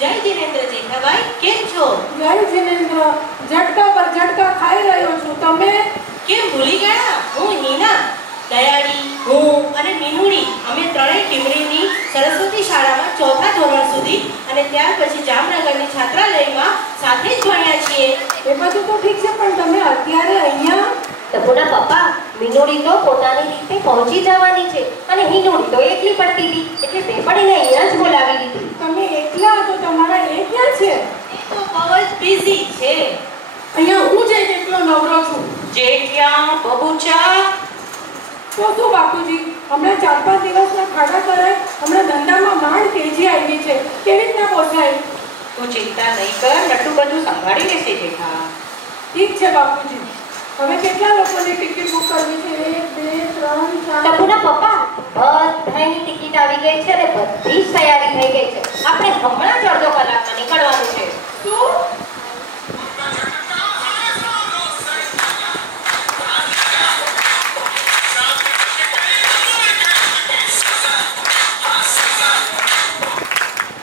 જય જીનેન્દ્ર જેઠાભાઈ, કેમ છો? જય જીનેન્દ્ર, ઝટકા પર ઝટકા ખાઈ રહ્યો છું. તમે કેમ ભૂલી ગયા? હું હિના, દયાળી, હું અને મીનુડી અમે ત્રણેય ટીમડીની સરસ્વતી શાળામાં 4થા ધોરણ સુધી અને ત્યાર પછી જામનગરની છાત્રાલયમાં સાથે જ ભણ્યા છીએ. એ બધું તો ઠીક છે, પણ તમે અત્યારે અહીંયા? ટપુના પપ્પા, મીનુડી તો પોતાની રીતે પહોંચી જવાની છે અને હિનુડી તો એકલી પડતી હતી, એટલે તે પણ એને અહીંયા જ બોલાવી લીધી. તમે એકલા તો તમારા એ ક્યાં છે? એ તો બહુ જ બિઝી છે. અહીંયા હું જ એકલો નવરો છું. જેઠિયા, બબુચા. તો શું બાપુજી, હમણાં 4-5 દિવસના ખાડા કરાય, હમણાં ધંધામાં માંડ તેજી આવી છે, કેવી રીતના પોસાય? તું ચિંતા નહીં કર, નટુ બધું સંભાળી લેશે જેઠા. ઠીક છે બાપુજી. હવે કેટલા લોકોની ટિકિટ બુક કરવી છે? 1, 2, 3, 4. ટપુના પપ્પા, બધાની ટિકિટ આવી ગઈ છે અને બધી જ તૈયારી થઈ ગઈ છે. આપણે હમણાં જ અડધો કલાકમાં નીકળવાનું છે. શું?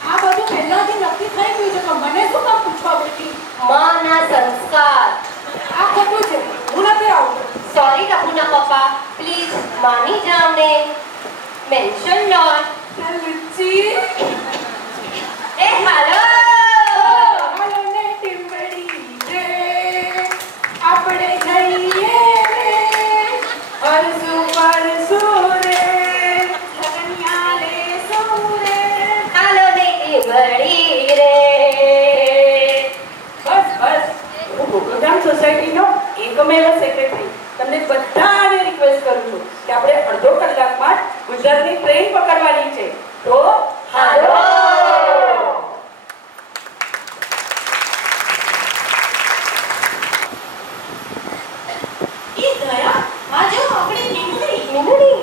આ બધું પહેલાથી નક્કી થઈ ગયું છે, તો મને શું કામ પૂછવા બેઠી? માના સંસ્કાર. આ ખોટું છે, હું નથી આવતો. સોરી ટપુના પપ્પા, પ્લીઝ માની જાઓ ને. Mention not. લુચ્ચી. એ હાલો. હાલો ને ટીમડી રે, આપણે જઈએ રે હરસુ પરસુ રે, લગનિયા લેસુ રે. હાલો ને ટીમડી રે. બસ બસ, હું ગોકુલધામ સોસાયટીનો એકમેવ સેક્રેટરી તમને બધાને રિક્વેસ્ટ કરું છું કે આપણે અડધો કલાકમાં ગુજરાતની ટ્રેન પકડવાની છે, તો હાલો. ઈ દયા, આ જો આપણી મીનુડી. મીનુડી.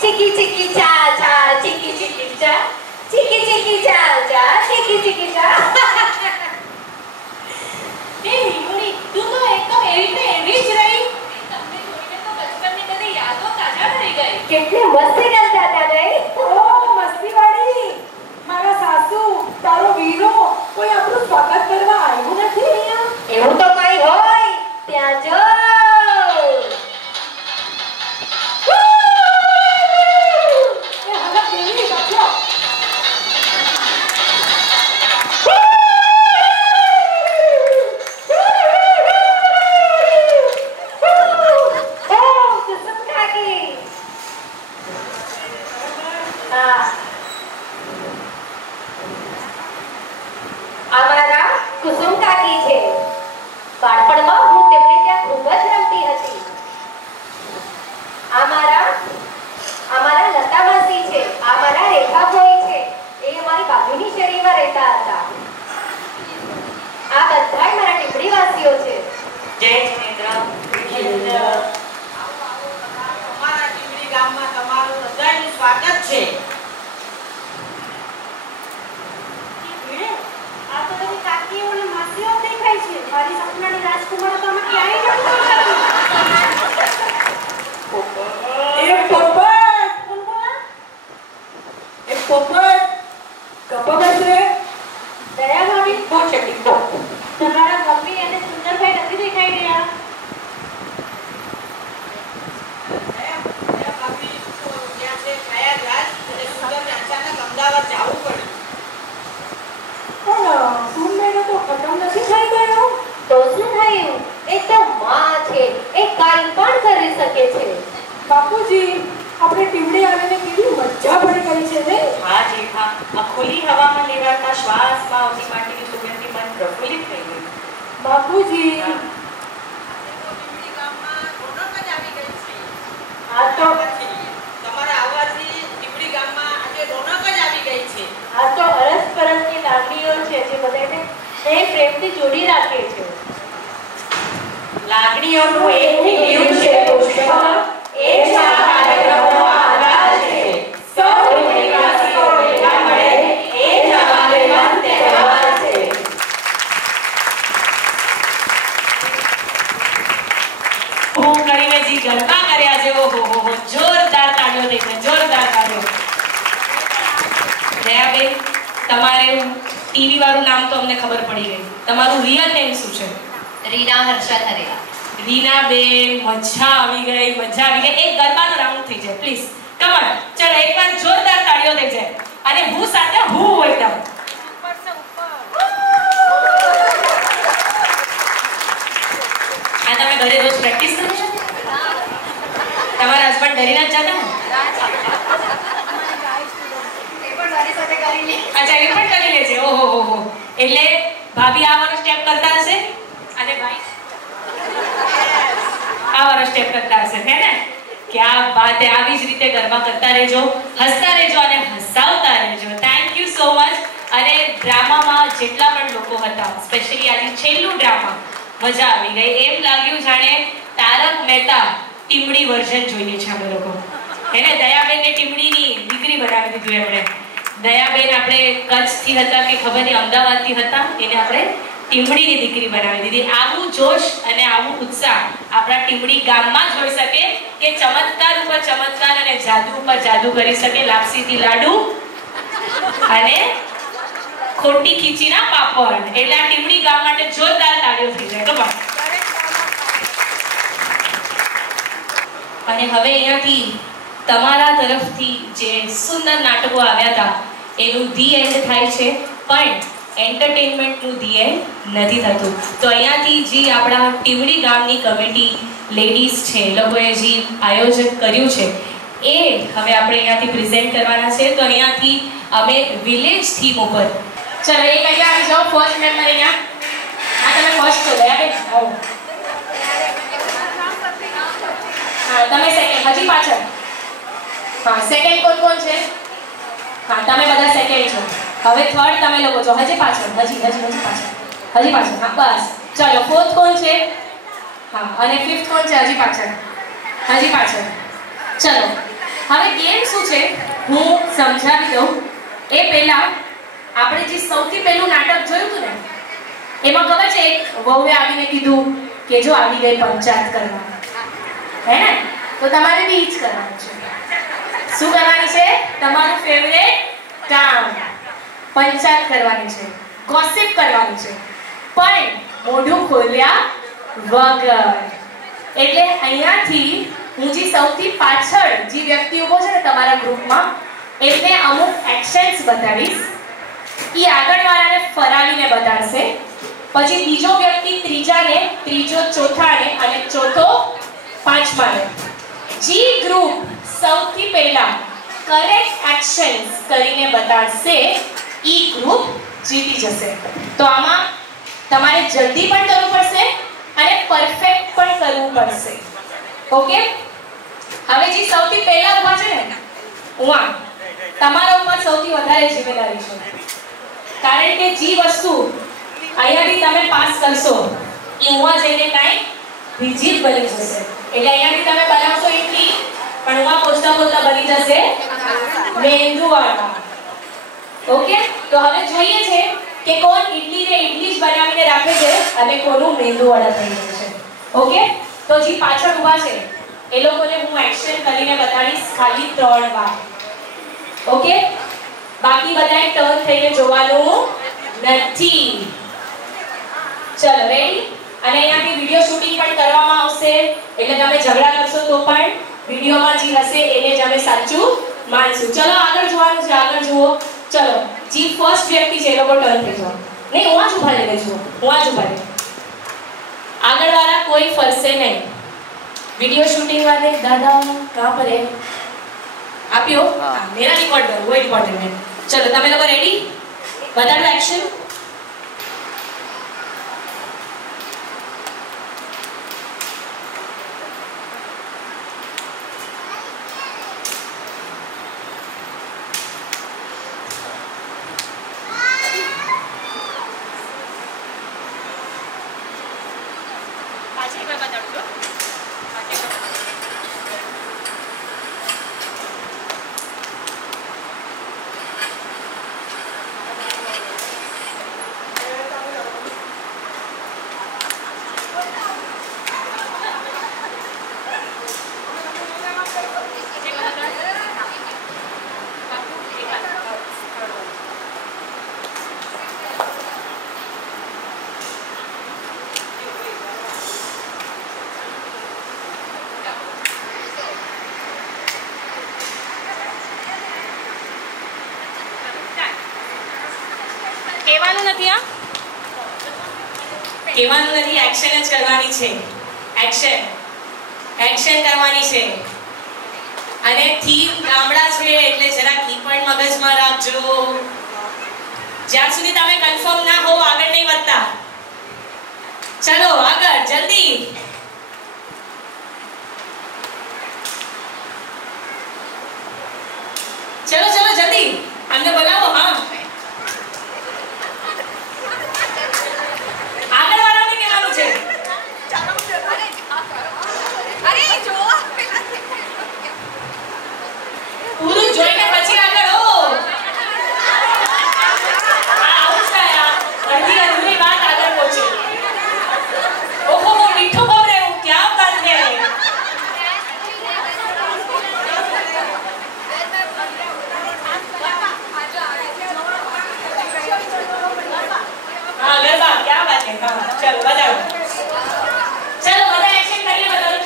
ચીકી ચીકી ચા ચા, ચીકી ચીકી ચા, ચીકી ચીકી ચા ચા, ચીકી ચીકી ચા. એ મીનુડી, તું તો એકદમ એવી ને એવી જ રહી. તમને જોઈને તો બચપનની બધી યાદો તાજા થઈ ગઈ. કેટલી મસ્તી કરતા હતા નહીં? ઓ મસ્તીવાળી, મારા સાસુ, તારો વીરો, કોઈ આપણું સ્વાગત કરવા આવ્યું નથી અહીંયા? એવું તો કઈ હોય ત્યાં જો. એ હાલા કેવી બચ્ચો? કુસુમ કાકી. હા, અમારા કુસુમ કાકી છે. બાળપણમાં હું તેમને ત્યાં ખૂબ જ રમતી હતી. અમારા લતા માસી છે, અમારા રેખા ભાઈ છે, એ અમારી બાજુની શેરીમાં રહેતા હતા. આ બધાય મારા ટીપડી વાસીઓ છે. જય જીનેન્દ્ર. અમારા ટીમડી ગામમાં તમારું બધાનું સ્વાગત છે. આ તો બધી કાકીઓ અને માસીઓ દેખાય છે. મારી સપનાની રાજકુમાર તો અમે ક્યાંય નથી એ પોપટ! એ પોપટ! ગપ્પા બેસ રે. દયા ભાભી, બહુ છે ટીકો. તમારા મમ્મી અને સુંદરભાઈ નથી દેખાઈ રહ્યા. ભાભી તો ત્યાં છે ખાયા રાજ અને સુંદરને અચાનક અમદાવાદ જવું પડ્યું. પણ શું મેળો તો ખતમ નથી થઈ ગયો? તો શું થયું? એ તો માં છે, એ કાંઈ પણ કરી શકે છે. બાપુજી, આપણે ટીમડી આવીને કેવી મજા પડી ગઈ છે ને? હા જેઠા, આ ખુલ્લી હવામાં લેવાતા શ્વાસમાં આવતી માટીની સુગંધથી મન પ્રફુલ્લિત થઈ ગયું. બાપુજી, આ તો તમારા આવવાથી ટીમડી ગામમાં આજે રોનક જ આવી ગઈ છે. આ તો અરસપરસની લાગણીઓ છે જે બધાને એ પ્રેમથી જોડી રાખે છે. લાગણીઓનું એક થયું છે પુષ્પ, એ જ આ કાર્યક્રમનો આધાર છે. સૌ ટીમડીવાસીઓ ભેગા મળે, એ જ અમારે મન તહેવાર છે. હું કરીને જી ગરબા કર્યા છે. ઓહો હો, જોરદાર તાળીઓ થઈ ગઈ, જોરદાર તાળીઓ. દયાબેન, તમારું ટીવી વાળું નામ તો અમને ખબર પડી ગઈ. તમારું રિયલ નેમ શું છે? રીના હર્ષદ હરેલા. રીનાબેન, મજા આવી ગઈ, મજા આવી ગઈ. એક ગરબાનો રાઉન્ડ થઈ જાય પ્લીઝ. કમ ઓન, ચલો એકવાર જોરદાર તાળીઓ થઈ જાય અને હું સાથે હું એકદમ. આ તમે ઘરે રોજ પ્રેક્ટિસ કરો છો? તમારા હસબન્ડ ડરીને જ જતા ને? અચ્છા, એ પણ કરી લે છે. ઓહો હો હો. એટલે ભાભી આ વાળો સ્ટેપ કરતા હશે અને ભાઈ આ વાળો સ્ટેપ કરતા હશે, હે ને? ક્યાં વાત હે. આવી જ રીતે ગરબા કરતા રહેજો, હસતા રહેજો અને હસાવતા રહેજો. Thank you so much. અને ડ્રામામાં જેટલા પણ લોકો હતા, સ્પેશિયલી આજે છેલ્લું ડ્રામા, મજા આવી ગઈ. એમ લાગ્યું જાણે તારક મહેતા ટીમડી વર્ઝન જોઈએ છે અમે લોકો. એને દયાબેનને ટીમડીની દીકરી બનાવી દીધું એમણે. દયાબેન આપણે કચ્છથી હતા કે ખબર નહીં અમદાવાદથી હતા, એને આપણે ટીમડીની દીકરી બનાવી દીધી. આવું જોશ અને આવું ઉત્સાહ આપણા ટીમડી ગામમાં જ હોઈ શકે કે ચમત્કાર ઉપર ચમત્કાર અને જાદુ ઉપર જાદુ કરી શકે. લાપસીથી લાડુ અને ખોટી ખીચીના પાપડ. એટલે આ ટીમડી ગામ માટે જોરદાર તાળીઓ થઈ જાય. Come on. અને હવે અહીંયાથી તમારા તરફથી જે સુંદર નાટકો આવ્યા હતા એનું ધી એન્ડ થાય છે, પણ એન્ટરટેનમેન્ટનું ધી એન્ડ નથી થતું. તો અહીંયાથી જે આપણા ટીમડી ગામની કમિટી લેડીઝ છે, એ લોકોએ જે આયોજન કર્યું છે એ હવે આપણે અહીંયાથી પ્રેઝન્ટ કરવાના છે. તો અહીંયાથી અમે વિલેજ થીમ ઉપર, ચલો એક અહીંયા આવી જાઓ. ફર્સ્ટ મેમ્બર અહીંયા. હા, તમે ફર્સ્ટ છો દયાબેન. આવો. હા, તમે સેકન્ડ. હજી પાછળ. હા, સેકન્ડ કોણ છે? હા, તમે બધા સેકન્ડ છો. હવે થર્ડ તમે લોકો છો. હજી પાછળ. હજી પાછળ. હા, બસ. ચલો ફોર્થ કોણ છે? હા, અને ફિફ્થ કોણ છે? હજી પાછળ. ચલો હવે ગેમ શું છે હું સમજાવી દઉં. એ પહેલા આપણે જે સૌથી પહેલું નાટક જોયું હતું ને, એમાં ખબર છે એક વહુએ આવીને કીધું કે જો આવી ગઈ પંચાયત કરવા, હે ને? તો તમારે બી જ કરવાનું છે. શું કરવાની છે? તમારું ફેવરેટ કામ પંચાયત કરવાની છે, ગોસિપ કરવાની છે, પણ મોઢું ખોલ્યા વગર. એટલે અહીંયાથી હું જે સૌથી પાછળ જે વ્યક્તિ ઊભો છે ને તમારા ગ્રુપમાં, એમને અમુક એક્શન્સ બતાવીશ. એ આગળવાળાને ફરાવીને બતાડશે. પછી બીજો વ્યક્તિ ત્રીજાને, ત્રીજો ચોથાને અને ચોથો પાંચમાને. જે ગ્રુપ સૌથી પહેલા કરેક્ટ એક્શન્સ કરીને બતાડશે એ ગ્રુપ જીતી જશે. તો આમાં તમારે જલ્દી પણ કરવું પડશે અને પરફેક્ટ પણ કરવું પડશે. ઓકે? હવે જે સૌથી પહેલા ઊભા છે ને, ઉમા, તમારા ઉપર સૌથી વધારે જિમ્મેદારી છે. કારણ કે જે વસ્તુ અહીંયાથી તમે પાસ કરશો એ ઉમા જઈને કાંઈ બીજી જ બની જશે. એટલે અહીંયાથી તમે બનાવશો ઇડલી, પણ ઉમા પોચતા પોચતા બની જશે મેંદુવાળા. ઓકે? તો હવે જોઈએ છે કે કોણ ઇડલીને ઇડલી જ બનાવીને રાખે છે અને કોનું મેંદુવાળા થઈ જાય છે. ઓકે? તો જે પાછળ ઊભા છે એ લોકોને હું એક્શન કરીને બતાડીશ ખાલી 3 વાર. ઓકે? બાકી બધાએ ટર્ન થઈને જોવાનું નથી. ચલો રેડી? અને અહીંયાથી વિડિયો શૂટિંગ પણ કરવામાં આવશે. એટલે તમે ઝઘડા કરશો તો પણ વિડિયોમાં જે હશે એને જ અમે સાચું માનશું. ચલો આગળ જોવાનું છે, આગળ જુઓ. ચલો જે ફર્સ્ટ વ્યક્તિ છે એ લોકો ટર્ન થઈ જાઓ. નહીં, હું આ જ ઉભા રહી છું. આગળવાળા કોઈ ફરશે નહીં. वीडियो शूटिंग वाले दादा कहाँ पर है? आप ही हो? मेरा रिकॉर्ड करो, वो इम्पोर्टेंट है. चलो तमें लोग रेडी? बता दो एक्शन. કહેવાનું નથી, હા કહેવાનું નથી, એક્શન જ કરવાની છે. એક્શન એક્શન કરવાની છે. અને થીમ ગામડા છે એટલે જરા કી પણ મગજમાં રાખજો. જ્યાં સુધી તમે કન્ફર્મ ના હો આગળ નહીં વધતા. ચલો આગળ જલ્દી. ચલો ચલો જલ્દી અમને બોલાવો. હા આગળ વાળાને કહેવાનું છે. પૂરું જોઈને પછી આગળ હો. આવું થાય અડધી અધૂરી વાત આગળ પહોંચે. ઓહો મીઠું બબરેવું ક્યાં વાત છે. हाँ गरबा क्या बात है. हाँ चलो बताओ. चलो બધા એક્શન કરીએ. बताओ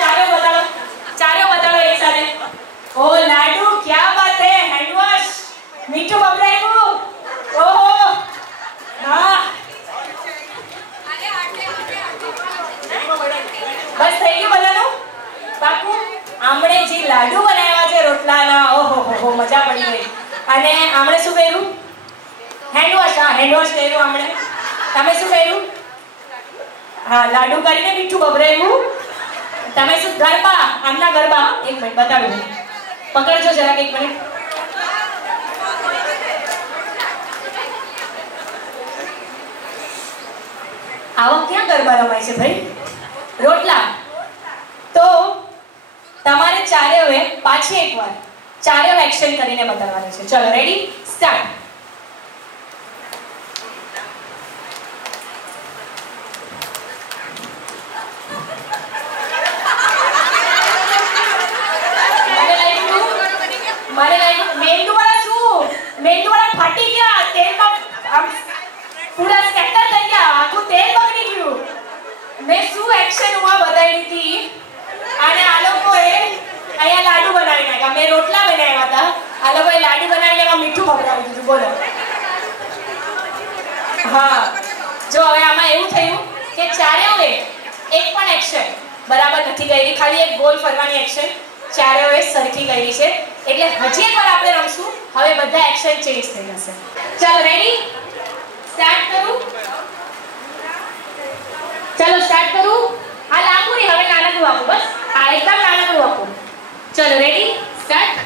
ચારો बताओ एक साथ. ओ लाडू क्या बात है. हैंड वॉश मीठू बबराયું. ओहो हाँ બસ થઈ ગયું બધાનું. બાપુ આમણે જે લાડુ બનાવ્યા છે રોટલાના, ઓહો હો મજા પડી ગઈ. અને આમણે શું કર્યું? Hand wash. હા હેન્ડ વોશ કર્યું આમણે. તમે શું કર્યું? હા લાડુ કરીને મીઠું બબરાયું. તમે શું ગરબા? આમના ગરબા. એક મિનિટ બતાડું. પકડજો જરાક એક મિનિટ. આવો ક્યાં ગરબા રમાય છે ભાઈ? રોટલા. તો તમારે ચારેવે પાછી એકવાર ચારેવ એક્શન કરીને બતાવવાનું છે. ચલો રેડી સ્ટાર્ટ. મારે લાગ્યું મેંદુવાળા ફાટી ગયા. તેલ આમ પૂરા સ્કેટર થઈ ગયા. આખું તેલ બગડી ગયું. મેં શું એક્શન હુઆ બતાવી હતી. અને આ લોકોએ અહીંયા લાડુ બનાવી નાખ્યા. મેં રોટલા બનાવ્યા હતા. આ લોકોએ લાડુ બનાવીને એમાં મીઠું બગડાવી દીધું. બોલો. હા જો હવે આમાં એવું થયું કે ચારેઓએ એક પણ એક્શન બરાબર નથી કરી. ખાલી એક ગોલ ફરવાની એક્શન ચારેઓએ સરખી કરી છે. એટલે હજી એકવાર આપણે રમશું. હવે બધા એક્શન ચેન્જ થઈ જશે. ચાલો રેડી સ્ટાર્ટ કરું. ચાલો સ્ટાર્ટ કરું. આ લાંબુ નહીં, હવે નાનકડું આપો. બસ આ એકદમ નાનકડું આપો. ચલો રેડી સ્ટાર્ટ.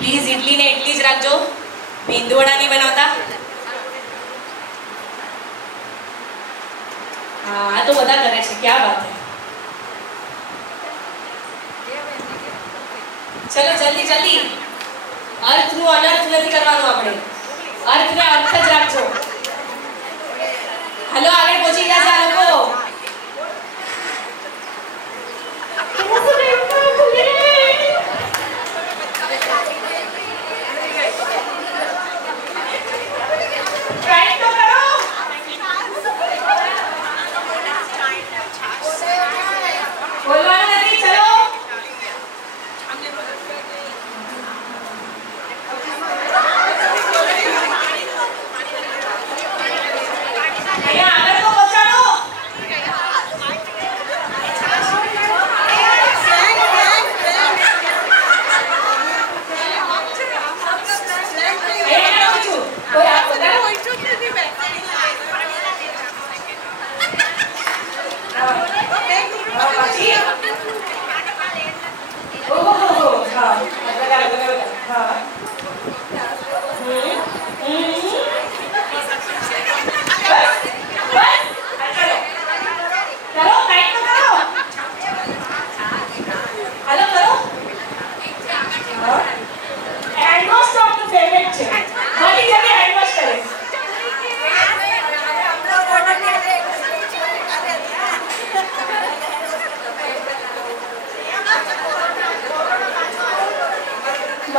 પ્લીઝ ઇડલી ને ઇડલી જ રાખજો. મેંદુવડા નહીં બનાવતા. હા આ તો બધા કરે છે. ક્યાં વાત છે. ચલો જલ્દી જલ્દી. અર્થનું અનર્થ નથી કરવાનું આપણે. અર્થને અર્થ જ રાખજો. હાલો આગળ પહોંચી ગયા છે આ લોકો. અહીંયા આગળ તો પહોંચાડો.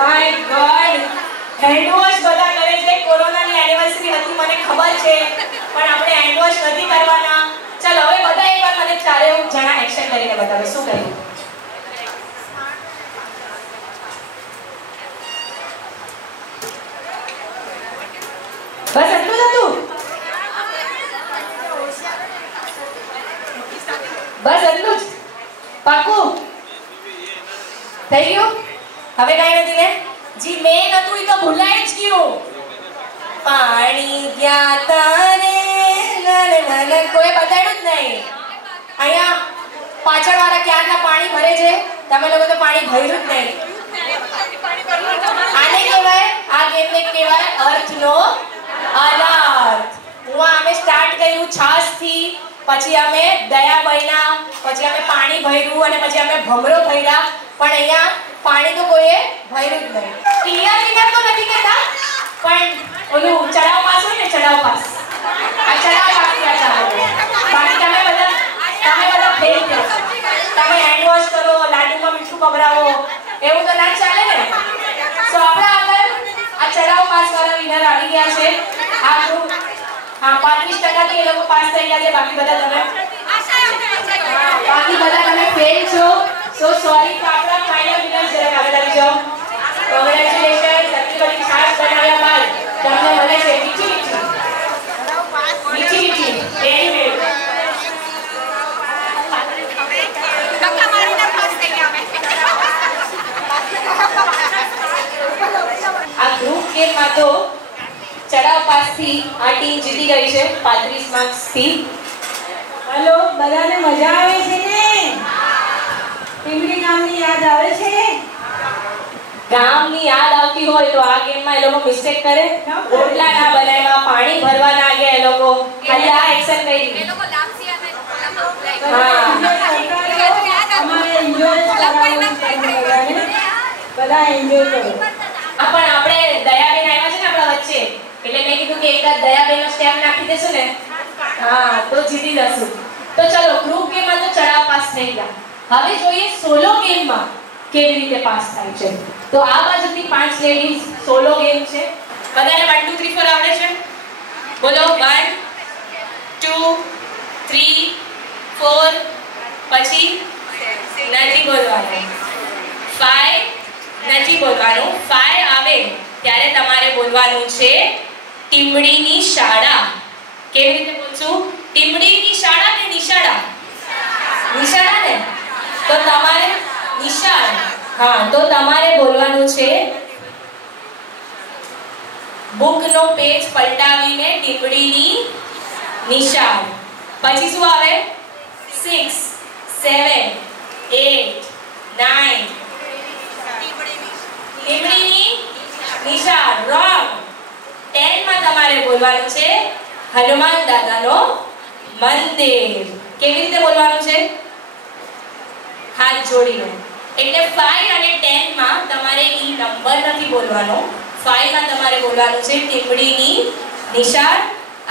માય ગોડ, હેન્ડવોશ બધા કરે છે. કોરોનાની એનિવર્સરી હતી મને ખબર છે, પણ આપણે હેન્ડવોશ નથી કરવાના. ચલો હવે બધા એકવાર મને ચારે જણા એક્શન કરીને બતાવો શું કર્યું. બસ એટલું જ હતું. બસ એટલું જ. પાકું થઈ ગયું. હવે કઈ નથી ને. જી મેન હતું એ તો ભૂલાઈ જ ગયું. પાણી ગયા તારે ના કોઈ બતાડ્યું જ નહીં. અહીંયા પાછળ વાળા ક્યારના પાણી ભરે છે, તમે લોકો તો પાણી ભર્યું જ નહીં. આને કહેવાય, આ ગેમને કહેવાય અર્થનો અનર્થ. હું અમે સ્ટાર્ટ કર્યું છાસ થી, પછી અમે દયા બન્યા, પછી અમે પાણી ભર્યું અને પછી અમે ભમરો ભર્યા, પણ અહીંયા પાણી તો કોઈએ ભર્યું જ નહીં. ક્લિયર વિનર તો નથી કહેતા, પણ ઓલું ચડાવ પાસ હોય ને, ચડાવ પાસ, આ ચડાવ પાસ ક્યાં ચાલે. બાકી તમે બધા ફેલ થયો. તમે હેન્ડ વોશ કરો, લાડુમાં મીઠું પકડાવો, એવું તો ના ચાલે ને. તો આપણા આગળ આ ચડાવ પાસ વાળા વિનર આવી ગયા છે. આ ગ્રુપ હા 35% થી એ લોકો પાસ થઈ ગયા છે. બાકી બધા તમે ફેલ છો. સો સોરી. તો આપણા ફાઇનલ વિનર જરા આગળ આવી જાઓ. કોંગ્રેચ્યુલેશન. સત્યવતી ખાસ બનાવ્યા બાદ તમને મળે છે મીઠી આ ગ્રુપ ગેમમાં તો ચડાવ પાસ થી આ ટીમ જીતી ગઈ છે 35 માર્ક્સ થી. હલો, બધાને મજા આવે છે ને? ટીમડી ગામની યાદ આવે છે? ગામની યાદ આવતી હોય તો આ ગેમમાં એ લોકો મિસ્ટેક કરે. રોટલા ના બનાવ્યા, પાણી ભરવા ના ગયા એ લોકો, ખાલી આ એક્શન કરી. અમારે એન્જોય કરવાનું છે, બધા એન્જોય કરો. પણ આપણે દયાબેન આવ્યા છે ને આપણા વચ્ચે, એટલે મેં કીધું કે એક દયાબેનનો સ્ટેપ નાખી દેશું ને, હા તો જીતી જશું. તો ચલો ગ્રુપ ગેમમાં તો ચડાવ પાસ થઈ ગયા. હવે જોઈએ સોલો ગેમમાં કેવી રીતે પાસ થાય છે. તો આ બાજુથી 5 લેડીઝ સોલો ગેમ છે. બધાને 1 2 3 4 આવડે છે? બોલો 1 2 3 4 પછી નથી બોલવાનું. 5 નથી બોલવાનું. 5 આવે ત્યારે તમારે બોલવાનું છે ટીમડીની શાળા. કેવી રીતે બોલશું? ટીમડીની શાળા કે નિશાળા? નિશાળા ને. તો તમારે નિશાળ. હા, તો તમારે બોલવાનું છે બુકનો પેજ પલટાવીને ટીમડીની નિશાળ. પછી શું આવે? 6 7 8 9 ટીમડીની નિશાળ. રોંગ. 10 માં તમારે બોલવાનું છે હનુમાન દાદાનો મંદિર. કેવી રીતે બોલવાનું છે? હાથ જોડીને. એટલે 5 અને 10 માં તમારે ઈ નંબર નથી બોલવાનો. 5 માં તમારે બોલવાનું છે ટીમડીની નિશાળ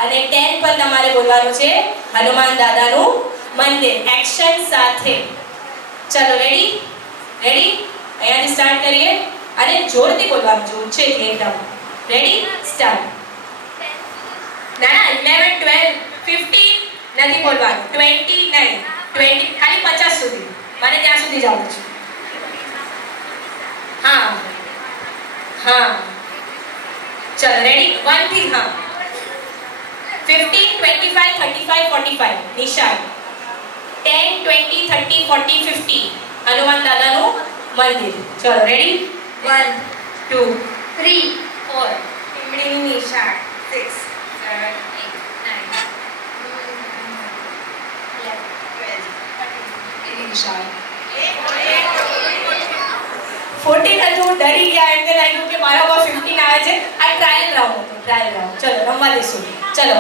અને 10 પર તમારે બોલવાનું છે હનુમાન દાદાનું મંદિર. એક્શન સાથે. ચલો રેડી? અહીંયાથી સ્ટાર્ટ કરીએ અને જોરથી બોલવાનું છે એકદમ. રેડી? સ્ટાર્ટ. ના 11 12 15 નથી બોલવાનું. 20 નહીં. 20 ખાલી 50 સુધી. મને ત્યાં સુધી જવું છે. હા ચલો રેડી? 1 થી. હા 15 25 35 45 નિશાળ. 10 20 30 40 50 હનુમાન દાદાનું મંદિર. ચલો રેડી? 1 2 3 4 ટીમડીની નિશાળ. 6 7 8 9 નિશાળ. 14 હતું. ડરી ગયા. એમને લાગ્યું કે મારા પર 15 આવે છે. આ ટ્રાયલ રાઉન્ડ હતો. Trial round. ચલો રમવા દેશું. ચલો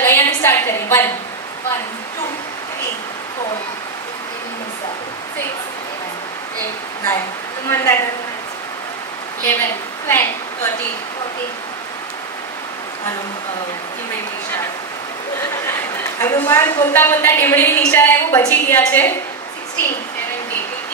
અહીંયાથી સ્ટાર્ટ કરીએ. 1 2 3 4 6 7 8 9 હનુમાન દાદા 11 12 13 ટીમડીની નિશાળ. હનુમાન બોલતા ટીમડીની નિશાળ એવું બચી ગયા છે. 16 17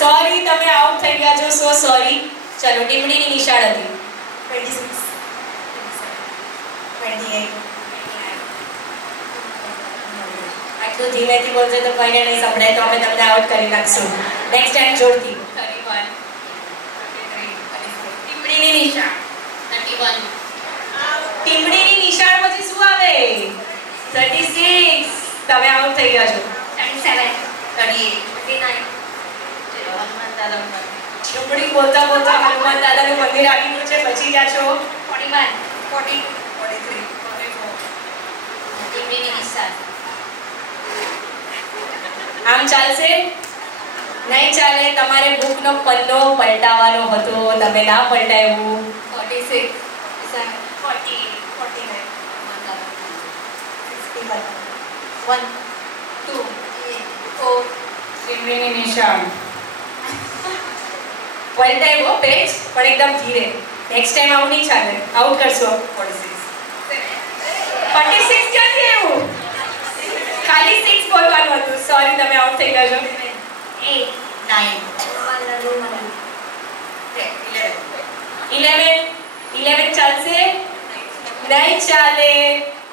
સોરી તમે આઉટ થઈ ગયા છો, સો સોરી. ચલો ટીમડીની નિશાળ હતી 26, 28. આટલું ધીમેથી બોલજો તો કોઈને નહીં સંભળાય તો અમે તમને આઉટ કરી નાખશું. નેક્સ્ટ ટાઈમ જોરથી 31, 33, ટીમડીની નિશાળ 31. ટીમડીની નિશાળ પછી શું આવે? 36. તમે આઉટ થઈ ગયા છો. 37, 38. 39, હનુમાન દાદા ટીમડી બોલતા બોલતા હનુમાન દાદાનું મંદિર આવી ગયું છે. બચી ગયા છો 41, 42, 43, 44. ટીમડીની નિશાળ. આમ ચાલશે? નહીં ચાલે. તમારે બુકનો પન્નો પલટાવવાનો હતો, તમે ના પલટાવ્યું. 46, 47, 49, 51, 1, 2, 4. ટીમડીની નિશાળ. પલટાવ્યો પેજ પણ એકદમ ધીરે. નેક્સ્ટ ટાઈમ આવું નહીં ચાલે. આઉટ કરશો. 46 ક્યાંથી આવ્યું? ખાલી 6 બોલવાનું હતું. સોરી તમે આઉટ થઈ ગયા છો. 8, 11 ચાલશે? નહીં ચાલે.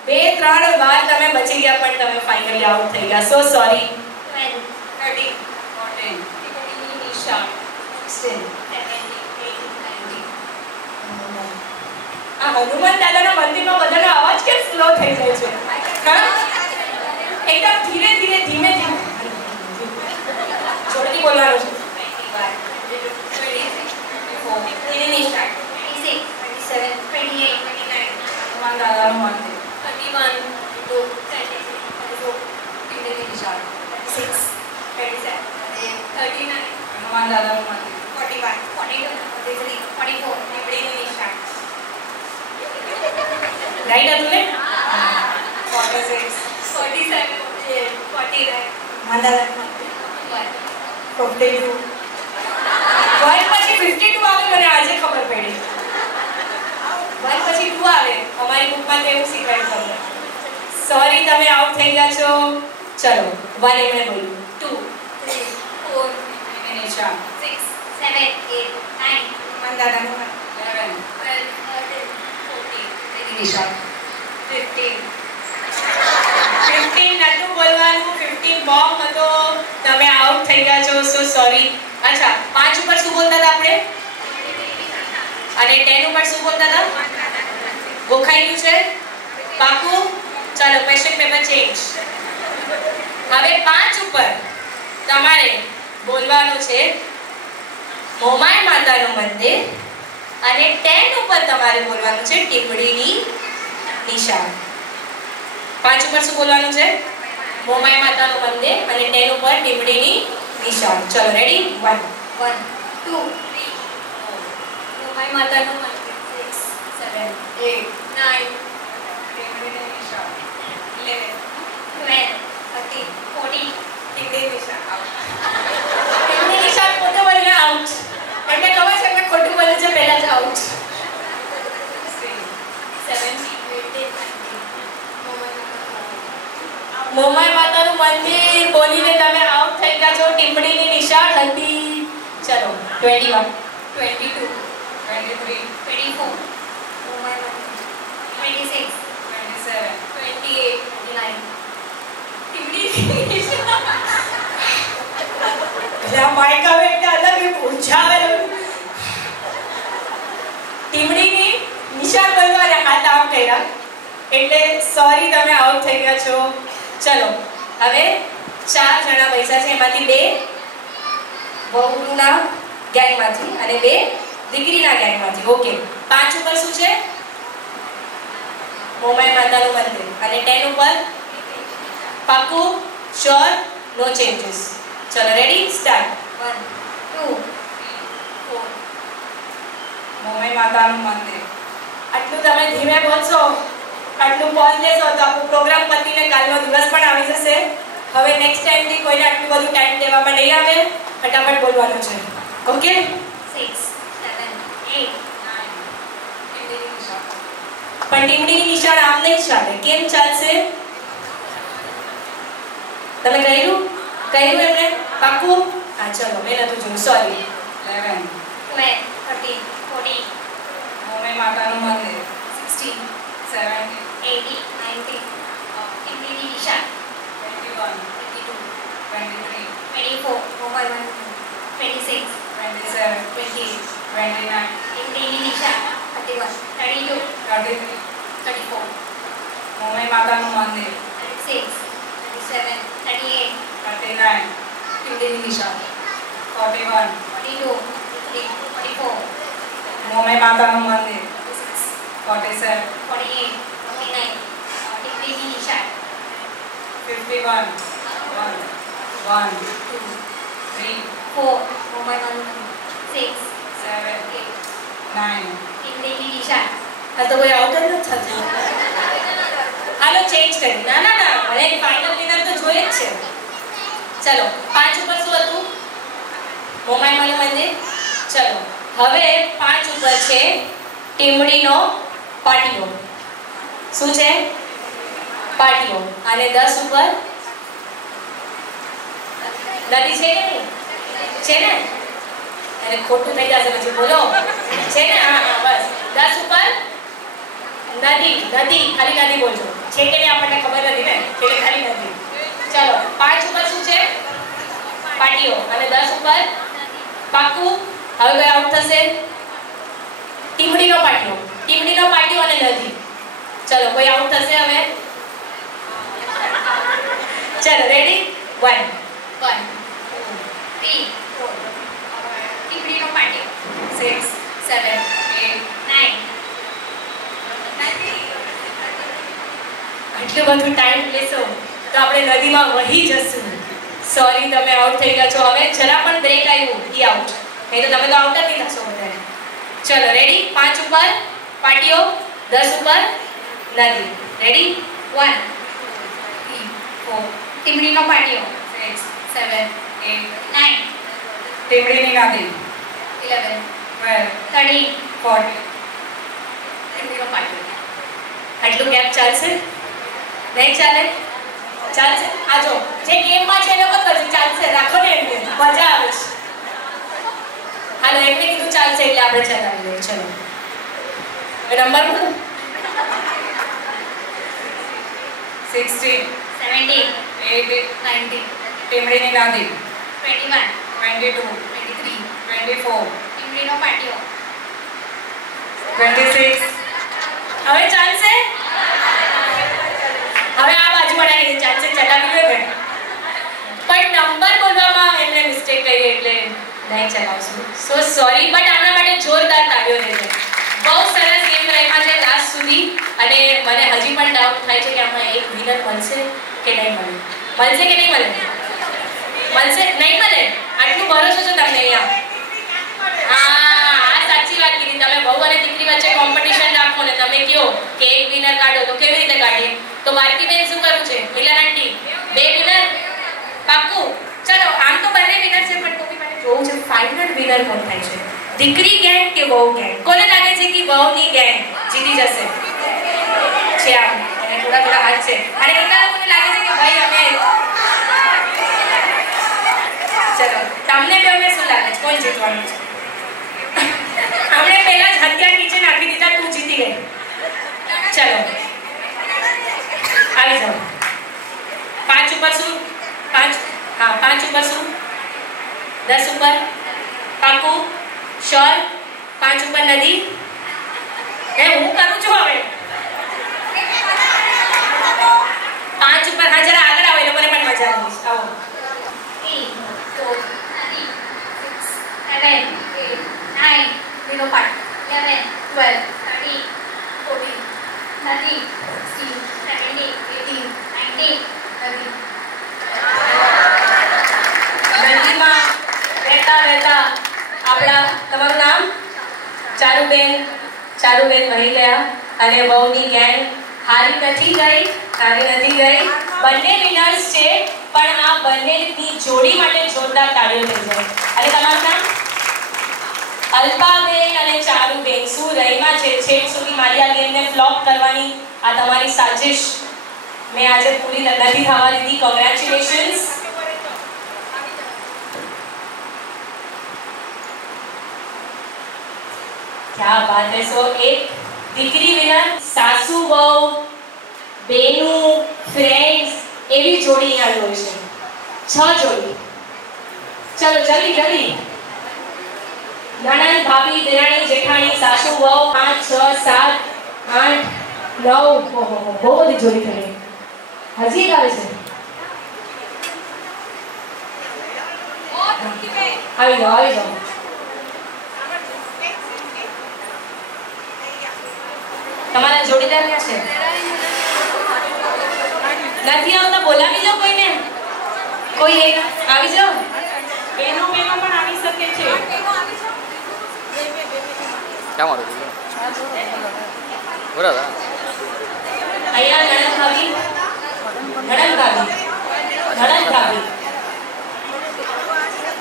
2-3 વાર તમે બચી ગયા પણ તમે ફાઇનલી આઉટ થઈ ગયા. સો સોરી. 12, 13, 14, નિશાળ 16, 17, 18, 19. આ હનુમાન દાદાના મંદિરમાં બધાનો અવાજ કેમ સ્લો થઈ જાય છે? હા, એકદમ ધીરે ધીરે ધીમે ધીમે જોરથી બોલવાનું છે. 21, 22, 23, 24, નિશાળ 26, 27, 28, 29, હનુમાન દાદાનું મંદિર 31, 32, 33, 34, નિશાળ 36, 37, 39, હનુમાન દાદાનું મંદિર 41, 42, 43, 44, ટીમડીની નિશાળ. રાઈટ હતું ને? 46, 47, 49, મંદાલકમાં 52. 1 પછી 52 આવે. મને આજે ખબર પડી. 1 પછી 2 આવે. અમારી બુકમાં તો એવું શીખવાડ્યું તમને. સોરી તમે આઉટ થઈ ગયા છો. ચલો 1 એમણે બોલ્યું. 2, 3, 4, ટીમડીની નિશાળ 6, 7, 8, 9, મંદાલકમાં 11, 12, 13, 14, ટીમડીની નિશાળ 15, 15 નતું બોલવાનું. 15 બોમ્બ હતો. તમે આઉટ થઈ ગયા છો. સો સોરી. અચ્છા 5 ઉપર શું બોલતા હતા આપણે? અને 10 ઉપર શું બોલતા હતા? ગોખાઈ ગયું છે? પાકું? ચાલો ક્વેશ્ચન પેપર ચેન્જ. હવે 5 ઉપર તમારે બોલવાનું છે મોમાઈ માતાનું મંદિર અને 10 ઉપર તમારે બોલવાનું છે ટીમડીની નિશાળ. 5 ઉપર શું બોલવાનું છે? મોમાઈ માતાનું મંદિર અને 10 ઉપર ટીમડીની નિશાળ. ચલો રેડી? 1, 1, 2, 3, 4, માય માતાનું મંદિર 6, 7, 8, 9, ટીમડીની નિશાળ 11, 12, 13, 14, ટીમડીની નિશાળ. ટીમડીની નિશાળ પોતે બોલીને આઉટ. એટલે ખબર છે કે ખોટું બોલે છે પહેલા જ આઉટ. 17, 18, 19, મોમાઈ માતાનું મંદિર બોલીને તમે આઉટ થઈ ગયા છો. ટીમડીની નિશાળ હતી. ચલો 21, 22, 23, 24, 26, 27, 28, 29. ટીમડીની નિશાળ. એટલે માઈક આવે એટલે અલગ ઊંચા આવે. ટીમડીની નિશાળ બોલવાને હાથ આમ કર્યા એટલે સોરી તમે આઉટ થઈ ગયા છો. ચલો હવે 4 જણા પૈસા છે. એમાંથી 2 વહુના ગેંગમાંથી અને 2 દીકરીના ગેંગમાંથી. ઓકે 5 ઉપર શું છે? મોમાઈ માતાનું મંદિર અને 10 ઉપર પાકું? શ્યોર? નો ચેન્જીસ. ચલો રેડી? સ્ટાર્ટ. 1, 2, 4, મોમાઈ માતાનું મંદિર. આટલું તમે ધીમે બોલશો, આટલું પોઝ લેશો તો આપણો પ્રોગ્રામ પતીને કાલનો દિવસ પણ આવી જશે. હવે નેક્સ્ટ ટાઈમથી કોઈને આટલું બધું ટાઈમ દેવામાં નહીં આવે. ફટાફટ બોલવાનું છે. ઓકે? 6, 7, 8, 9. પણ ટીમડીની નિશાળ આમ નહીં ચાલે. કેમ ચાલશે? તમે કહ્યું એમને? પાકું? હા ચલો મેં નતું જોયું સોરી 11 12 13 14 મોમે માતાનું મંદિર 16 17 18 19 ટીમડીની દિશા 21 22 23 24 મોબાઈલ 26 27 28 29 ટીમડીની દિશા 31 32 33 34 મોમે માતાનું મંદિર 36 37 38 39 ટીમડીની દિશા 41 42 44 મોમે માતાનું મંદિર 47 48 49 ટીમડીની દિશા 51 1 3 4 મોબાઈલ 6 7 8 9 ટીમડીની દિશા આ તો કોઈ આઉટ જ નથી થતું હાલો ચેન્જ કરી ના ના ના મને ફાઇનલ વિનર તો જોઈએ જ છે ચલો 5 ઉપર શું હતું મોમાઈમાનું મંદિર ચલો હવે 5 ઉપર છે ટીમડીનો પાટિયો શું છે પાટિયો અને 10 ઉપર નદી છે કે નહીં છે ને અને ખોટું થઈ જશે પછી બોલો છે ને હા હા બસ 10 ઉપર નદી નદી ખાલી નદી બોલજો છે કે નહીં આપણને ખબર નથી ને એટલે ખાલી નદી ચલો 5 ઉપર શું છે પાટિયો અને 10 ઉપર પાકું હવે કોઈ આઉટ થશે ટીમડીનો પાટિયો અને નદી ચલો કોઈ આઉટ થશે હવે ચલો રેડી 1 1 3 4 ટીમડીનો પાટિયો 6 7 8 9 આટલું બધું ટાઈમ લેશો તો આપણે નદીમાં વહી જશું સોરી તમે આઉટ થઈ ગયા છો હવે જરા પણ બ્રેક આવ્યું ઈ આઉટ નહીં તો તમે તો આઉટ જ નહીં થશો બધાને ચલો રેડી 5 ઉપર પાટિયો 10 ઉપર નદી રેડી 1 3 4 ટીમડીનો પાટિયો 6 7 8 9 ટીમડીની નદી 11 12 13 14 ટીમડીનો પાટિયો આટલું ગેપ ચાલશે નહીં ચાલે ચાલશે આ જો જે ગેમમાં છે એ લોકો કરશે ચાલશે રાખો ને એમને મજા આવે છે હાલો એમને કીધું ચાલશે એટલે આપણે ચલાવી લઈએ ચલો નંબર બોલો 16 17 18 19 ટીમડીની નદી 21 22 23 24 ટીમડીનો પાટિયો 26 હવે ચાલશે હવે આ બાજુ વળાવી ચાલશે ચલાવી લો ને પણ નંબર બોલવામાં એમને મિસ્ટેક કરી એટલે નહીં ચલાવશું સો સોરી બટ આના માટે જોરદાર તાળીઓ દેજો બહુ સરસ ગેમ રમ્યા છે લાસ્ટ સુધી અને મને હજી પણ ડાઉટ થાય છે કે આમાં એક વિનર મળશે કે નહીં મળે મળશે કે નહીં મળે મળશે નહીં મળે આટલું ભરોસો છે તમને અહીંયા આ સાચી વાત કીધી તમે બહુ અને દીકરી વચ્ચે કોમ્પિટિશન રાખો ને તમે કહો કે એક વિનર કાઢો તો કેવી રીતે કાઢીએ તો ભારતીબેન શું કરવું છે મિલન આંટી 2 વિનર પાક્કું ચલો આમ તો બંને વિનર છે પણ તો બી મને જોવું છે ફાઇનલ વિનર કોણ થાય છે દીકરી ગેંગ કે વહુ ગેંગ કોને લાગે છે કે વહુની ગેંગ જીતી જશે છે આમ અને થોડા હાથ છે અને કેટલા લોકોને લાગે છે કે ભાઈ અમે ચલો તમને બેવને શું લાગે છે કોણ જીતવાનું છે हमने पहला જ હથિયાર નીચે નાખી દીધા તું જીતી ગઈ ચલો આવી જાઓ 5 ઉપર શું 5 હા 5 ઉપર શું 10 ઉપર પાકું શ્યોર 5 ઉપર નદી એ હું કરું છું હવે 5 ઉપર હા જરા આગળ આવો એ લોકોને પણ મજા આવે આવો 3 4 5 6 7 8 9 નો પાર્ટ 11 12 13 14 13 16 17 18 19 નદીમાં વહેતા વહેતા આપણા તમારું નામ ચારુબેન વહી ગયા અને વહુની ગેંગ હારી નથી ગઈ બંને વિનર્સ છે પણ આ બંનેની જોડી માટે જોરદાર તાળીઓ થઈ જાય અને તમારું નામ અલ્પાબેન અને ચારુબેન શું રહીમાં છે છેક સુધી મારી આ ગેમને ફ્લોપ કરવાની આ તમારી સાજિશ મેં આજે પૂરી નથી થવા દીધી કોંગ્રેચ્યુલેશન્સ क्या बात है। સો એક દીકરી વિના સાસુ વહુ બેનું ફ્રેન્ડ્સ એવી જોડી અહીંયા જોઈ છે 6 જોડી। ચલો જલ્દી જલ્દી નણંદ ભાભી દેરાણી જેઠાણી સાસુ વહુ 5 6 7 8 9 બહુ બધી જોડી થઈ ગઈ। હજી એક આવે છે આવી જાઓ આવી જાઓ। તમારા જોડીદાર ક્યાં છે? નથી આવતા બોલાવી લો કોઈને કોઈ એક આવી જાઓ। બેનો પણ આવી શકે છે। क्या मारो बराबर અહીંયા નણંદ ભાભી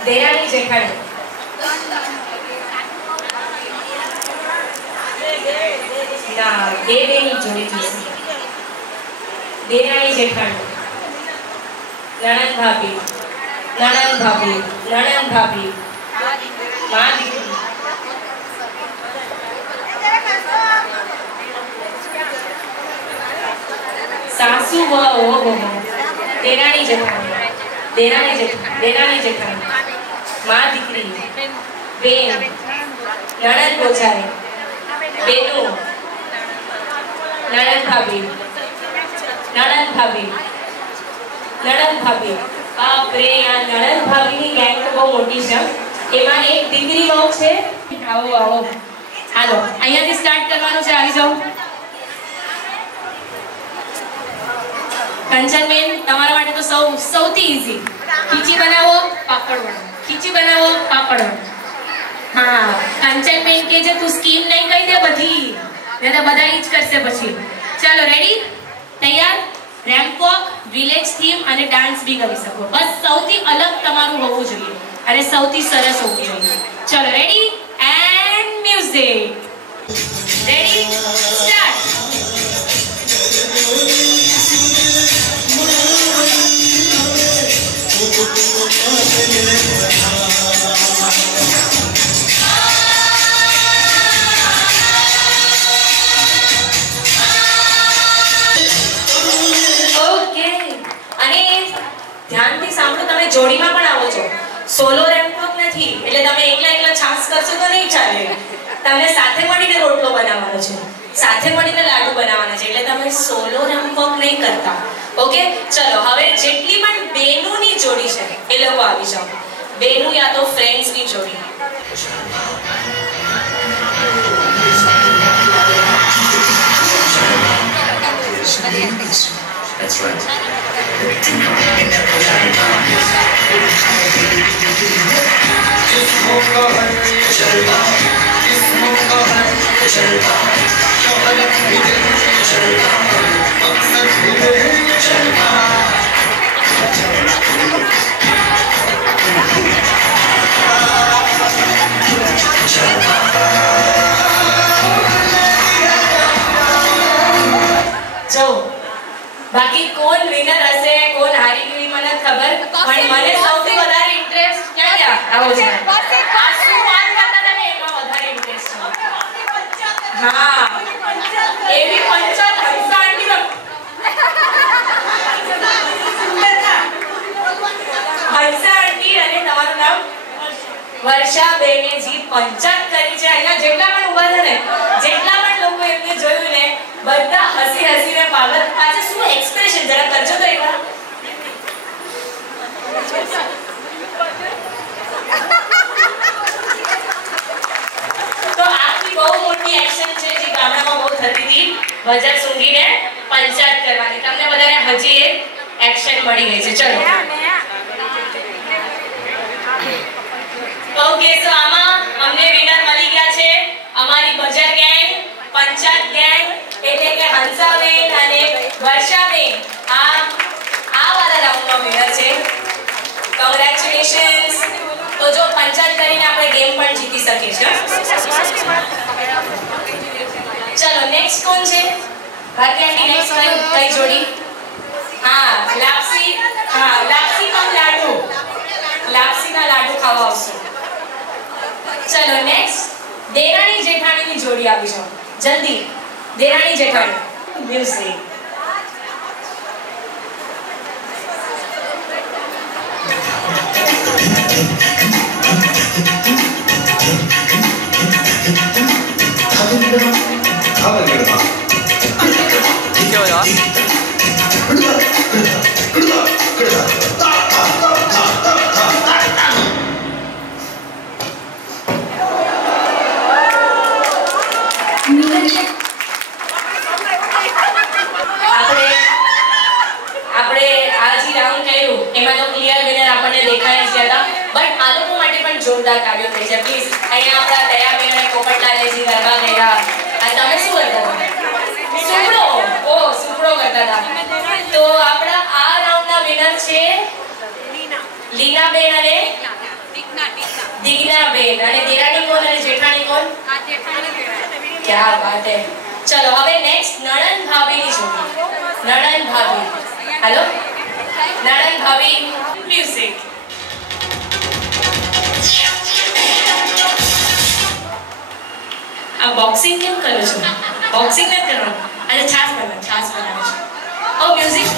દેરાણી જેઠાણી ના બેની જોડી જોઈશે। દેરાણી જેઠાણી નણંદ ભાભી માં દીકરી सासू वहू देराणी जेठाणी माँ दीकरी बेन नणंद भोजाई बेनू नणंद भाभी बाप रे आ नणंद भाभी ની ગેંગ તો બહુ મોટી છે। એમાં એક દીકરી વહુ છે। આવો આવો હાલો અહીંયાથી સ્ટાર્ટ કરવાનું છે। આવી જાઓ કંચનબેન તમારા માટે તો સૌથી ઈઝી ખીચી બનાવો પાપડ વણો। હા કંચનબેન કે જે તું સ્કીમ નહીં કહી દે બધી ને તો બધા ઈ જ કરશે પછી। ચાલો રેડી તૈયાર? રેમ્પ વોક વિલેજ થીમ અને ડાન્સ બી કરી શકો। બસ સૌથી અલગ તમારું હોવું જોઈએ અને સૌથી સરસ હોવું જોઈએ। ચલો ready and music ready start. ધ્યાનથી સાંભળો તમે જોડીમાં પણ આવો છો સોલો રેમ્પ વોક નથી એટલે તમે એકલા છાસ કરશો તો નહીં ચાલે તમને સાથે મળીને રોટલો બનાવવાનો છે સાથે મળીને લાડુ બનાવવાના છે એટલે તમે સોલો રેમ્પ વોક નહીં કરતા ઓકે ચલો હવે જેટલી પણ બેનુની જોડી છે એ લોકો આવી જાઓ બેનુ યા તો ફ્રેન્ડ્સની જોડી That's right. બાકી કોણ વિનર હશે કોણ હારી ગઈ મને ખબર પણ મને સૌથી વધારે ઇન્ટરેસ્ટ ક્યાં આવો છે આ શું વાત કરતા હતા ને એમાં વધારે ઇન્ટરેસ્ટ છે હા એવી પંચાયત હંસા આંટી હંસા આંટી અને તમારું નામ વર્ષાબેને જી પંચાયત કરી છે અહીંયા જેટલા પણ ઉભા છે ને જેટલા પણ લોકો એમને જોયું ને બધા હસી હસીને પાગલ પાછા શું એક્સપ્રેશન જરા કરજો તો એકવાર તો આપની બહુ મોટી એક્શન છે જે ગામડામાં બહુ થતી હતી બજાર સૂંઘીને પંચાયત કરવાની તમને બધાને હજી એક એક્શન મળી ગઈ છે ચલો ઓકે સો આમાં અમને વિનર મળી ગયા છે અમારી બજાર ગેંગ પંચાયત ગેંગ એટલે કે હંસાબેન અને વર્ષાબેન આ વાળા રાઉન્ડનો વિનર છે કોંગ્રેચ્યુલેશન્સ તો જો પંચાયત કરીને આપણે ગેમ પણ જીતી શકીએ છીએ ચલો નેક્સ્ટ કોણ છે ભારતી આંટી નેક્સ્ટ કઈ જોડી હા લાપસી કમ લાડુ લાપસીના લાડુ ખાવા આવશે ચલો નેક્સ્ટ દેરાણી જેઠાણીની જોડી આવી જાઓ જલ્દી દેરાણી જેઠાણી મ્યુઝિક જોરદાર કાર્યો થઈ છે પ્લીઝ અહીંયા આપણા દયાબેન અને પોપટલાલજી ગરબા કર્યા તમે શું કરતા સુપડો કરતા હતા તો આપણા આ રાઉન્ડના વિનર છે લીનાબેન અને દિગ્નાબેન અને દેરાણી કોણ અને જેઠાણી કોણ ક્યા વાત હે ચલો હવે નેક્સ્ટ નણંદ ભાભીની જોડી નણંદ ભાભી હેલો નણંદ ભાભી મ્યુઝિક બોક્સિંગ કેમ કરો છો બોક્સિંગ નથી કરવાનું આજે છાસ બનાવે છે ઓ મ્યુઝિક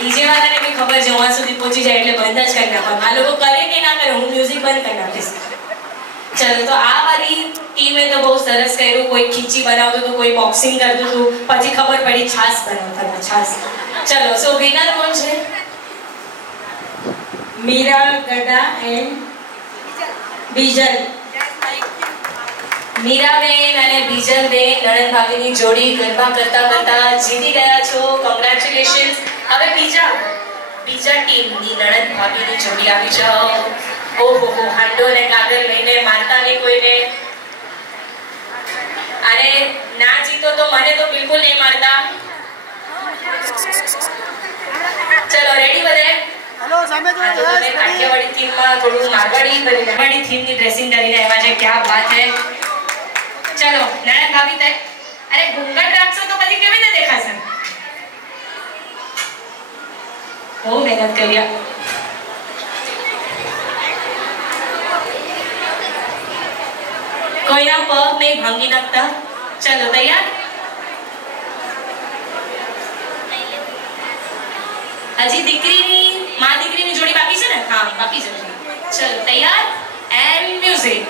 ડીજે વાળાને બી ખબર છે વહાં સુધી પહોંચી જાય એટલે બંધ જ કરી નાખવાનું આ લોકો કરે કે ના કરે હું મ્યુઝિક બંધ કરી નાખીશ ચલો તો આ વાળી ટીમે તો બહુ સરસ કર્યું કોઈ ખીચી બનાવતું હતું કોઈ બોક્સિંગ કરતું હતું પછી ખબર પડી છાસ બનાવતા હતા છાસ ચલો સો વિનર કોણ છે મીરા ગડા એન્ડ બીજલ મીરાબેન અને બીજલબેન નણંદ ભાભીની જોડી ગરબા કરતા કરતા જીતી ગયા છો કોંગ્રેચ્યુલેશન્સ હવે બીજા ટીમની નણંદ ભાભીની જોડી આવી જાઓ ઓહો હાંડો ને કાગળ લઈને મારતા નહીં કોઈને અને ના જીતો તો મને તો બિલકુલ નહીં મારતા ચલો રેડી બધે હેલો સામે જો કાઠિયાવાડી ટીમમાં થોડું મારવાડી થીમની ડ્રેસિંગ કરીને એમાં છે ક્યા વાત હે ચલો નણંદ ભાભી તય અરે ઘૂંઘટ રાખશો તો પછી કેવી રીતે દેખાશે બહુ મહેનત કર્યા કોઈના પગ નહીં ભાંગી નાખતા ચલો તૈયાર હજી દીકરીની જોડી બાકી છે ને હા બાકી છે ચલો તૈયાર એન્ડ મ્યુઝિક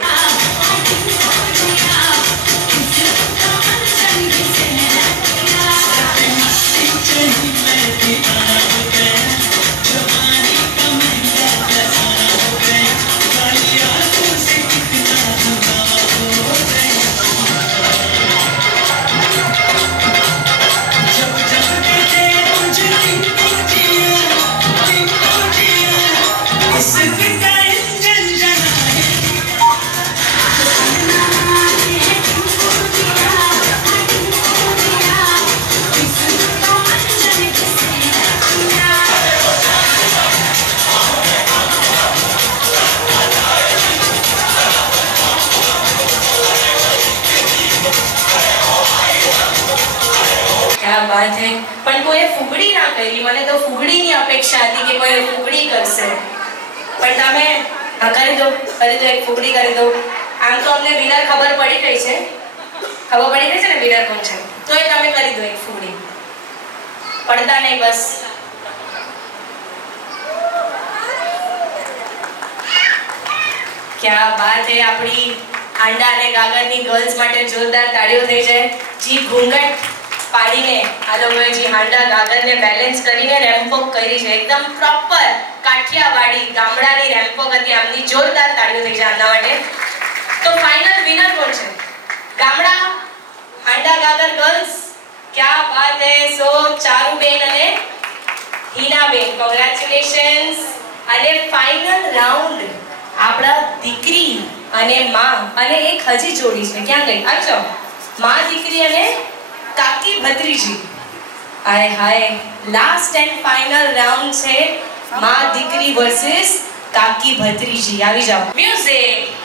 बात है પણ કોઈ ફુગડી ના કરી મને તો ફુગડીની અપેક્ષા હતી કે કોઈ ફુગડી કરશે પણ તમે કરી દો એક ફુગડી કરી દો આમ તો અમને વિનર ખબર પડી ગઈ છે ને વિનર કોણ છે તો એ તમે કરી દો એક ફુગડી પડતા નહીં બસ क्या बात है આપણી આંડા અને ગાગરની ગર્લ્સ માટે જોરદાર તાળીઓ થઈ જાય જી ઘૂંઘટ પાડીને આ લોકોએ જે હાંડા ગાગરને બેલેન્સ કરીને રેમ્પોક કરી છે એકદમ પ્રોપર કાઠિયાવાડી ગામડાની રેમ્પોક હતી આમની જોરદાર તાળીઓ થઈ છે આમના માટે તો ફાઇનલ વિનર કોણ છે ગામડા હાંડા ગાગર ગર્લ્સ क्या बात है સો ચારુબેન અને હીનાબેન કોંગ્રેચ્યુલેશન્સ અને ફાઇનલ રાઉન્ડ આપણા દીકરી અને માં અને એક હજી જોડી છે ક્યાં ગઈ આવજો માં દીકરી અને કાકી કાકી ભત્રીજી. હાય હાય, લાસ્ટ એન્ડ ફાઇનલ રાઉન્ડ છે માં દીકરી વર્સિસ કાકી ભત્રીજી. આવી જાઓ. મ્યુઝિક.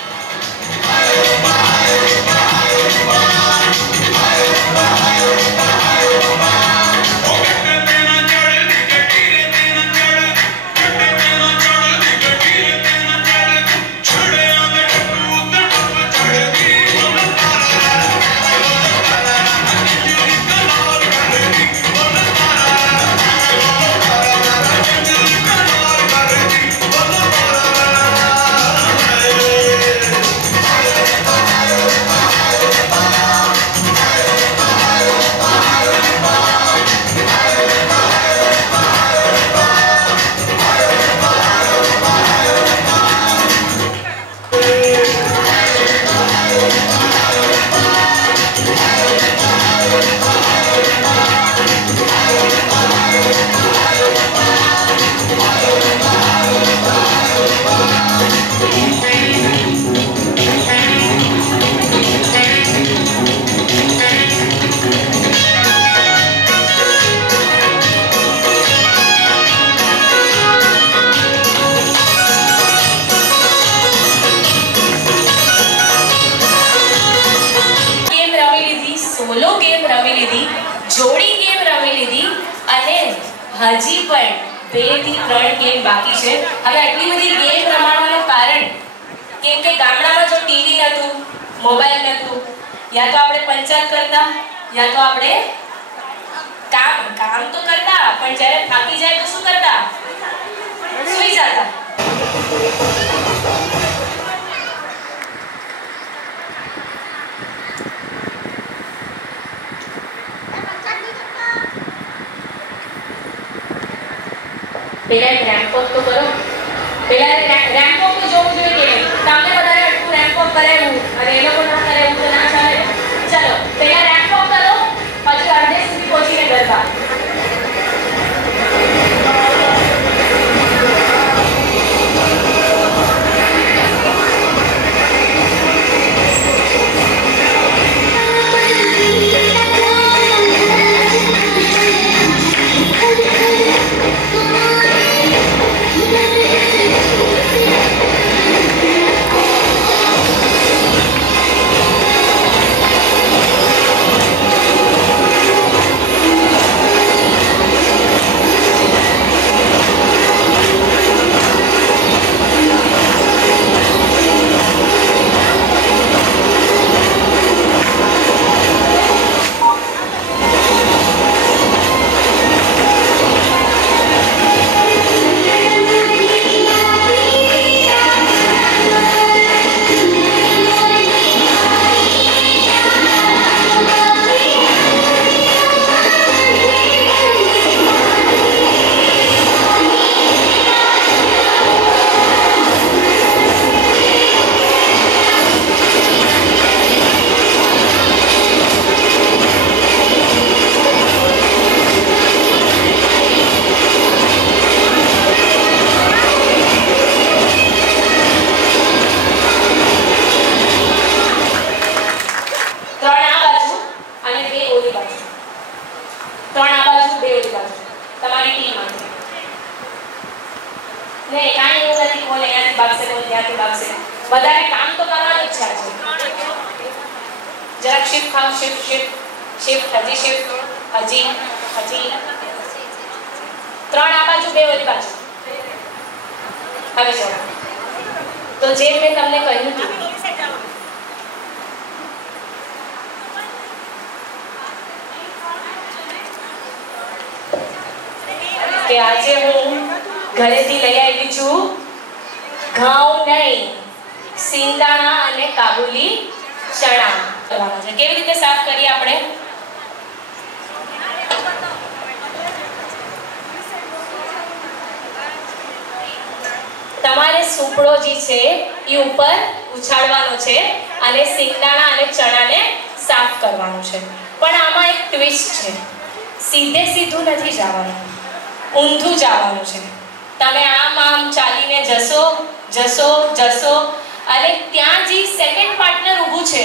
જોડી ગેમ રમી લીધી અને હજી પણ 2 થી 3 ગેમ બાકી છે. હવે આટલી બધી ગેમ રમાડવાનું કારણ કે ગામડામાં જો ટીવી નતું, મોબાઈલ નતું, યા તો આપણે પંચાયત કરતા યા તો આપણે કામ તો કરતા, પણ જ્યારે થાકી જાય તો શું કરતા? સૂઈ જતા. પેલા રેમ્પોક તો કરો. પેલા રેમ્પોક તો જોવું જોઈએ કે તમને બધાને આટલું રેમ્પોક કરાવ્યું અને એ લોકો ના કરે એવું તો ના ચાલે. ચલો પેલા રેમ્પોક કરો, પછી અડધે સુધી પહોંચીને ગરબા. બધાને કામ તો કરવાની ઈચ્છા છે. જરાક શિફ્ટ ખાઓ, શિફ્ટ હજી શિફ્ટ હજી 3 આ બાજુ 2 ઓલી બાજુ. હવે જાઓ. તો જેમ મેં તમને કહ્યું હતું કે આજે હું ઘરેથી લઈ આવી છું ઘઉં નહીં, સિંગદાણા અને કાબુલી ચણા. કેવી રીતે સાફ કરીએ આપણે? તમારે સુપડો જે છે એ ઉપર ઉછાળવાનો છે અને સિંગદાણા અને ચણાને સાફ કરવાનું છે. પણ આમાં એક ટ્વિસ્ટ છે. સીધે સીધું નથી જવાનું, ઊંધું જવાનું છે. તમે આમ ચાલીને જશો અને ત્યાં જે સેકન્ડ પાર્ટનર ઊભું છે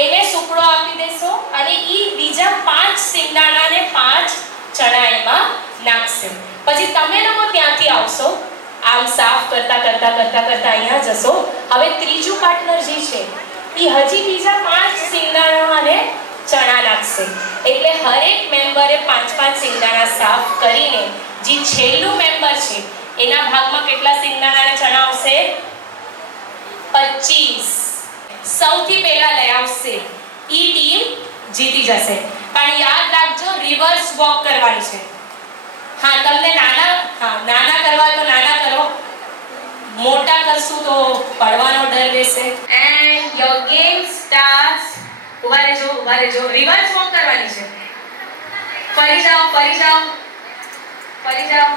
એને સુકડો આપી દેશો અને ઈ બીજા 5 સિંગદાણાને 5 ચણા એમાં નાખશે. પછી તમે લોકો ત્યાંથી આવશો, આમ સાફ કરતા અહીંયા જશો. હવે ત્રીજું પાર્ટનર જે છે ઈ હજી બીજા 5 સિંગદાણા અને ચણા નાખશે. એટલે હરેક મેમ્બરે 5-5 સિંગદાણા સાફ કરીને જે છેલ્લું મેમ્બર છે એના ભાગમાં કેટલા સિંગદાણા અને ચણા આવશે? 25. સૌથી પહેલા લઈ આવશે ઈ ટીમ જીતી જશે. પણ યાદ રાખજો રિવર્સ વોક કરવાની છે. હા, તમને નાના કરવા તો નાના કરો, મોટા કરશું તો પડવાનો ડર રહેશે. And your game starts. ઉભા રહેજો. રિવર્સ વોક કરવાની છે. ફરી જાઓ.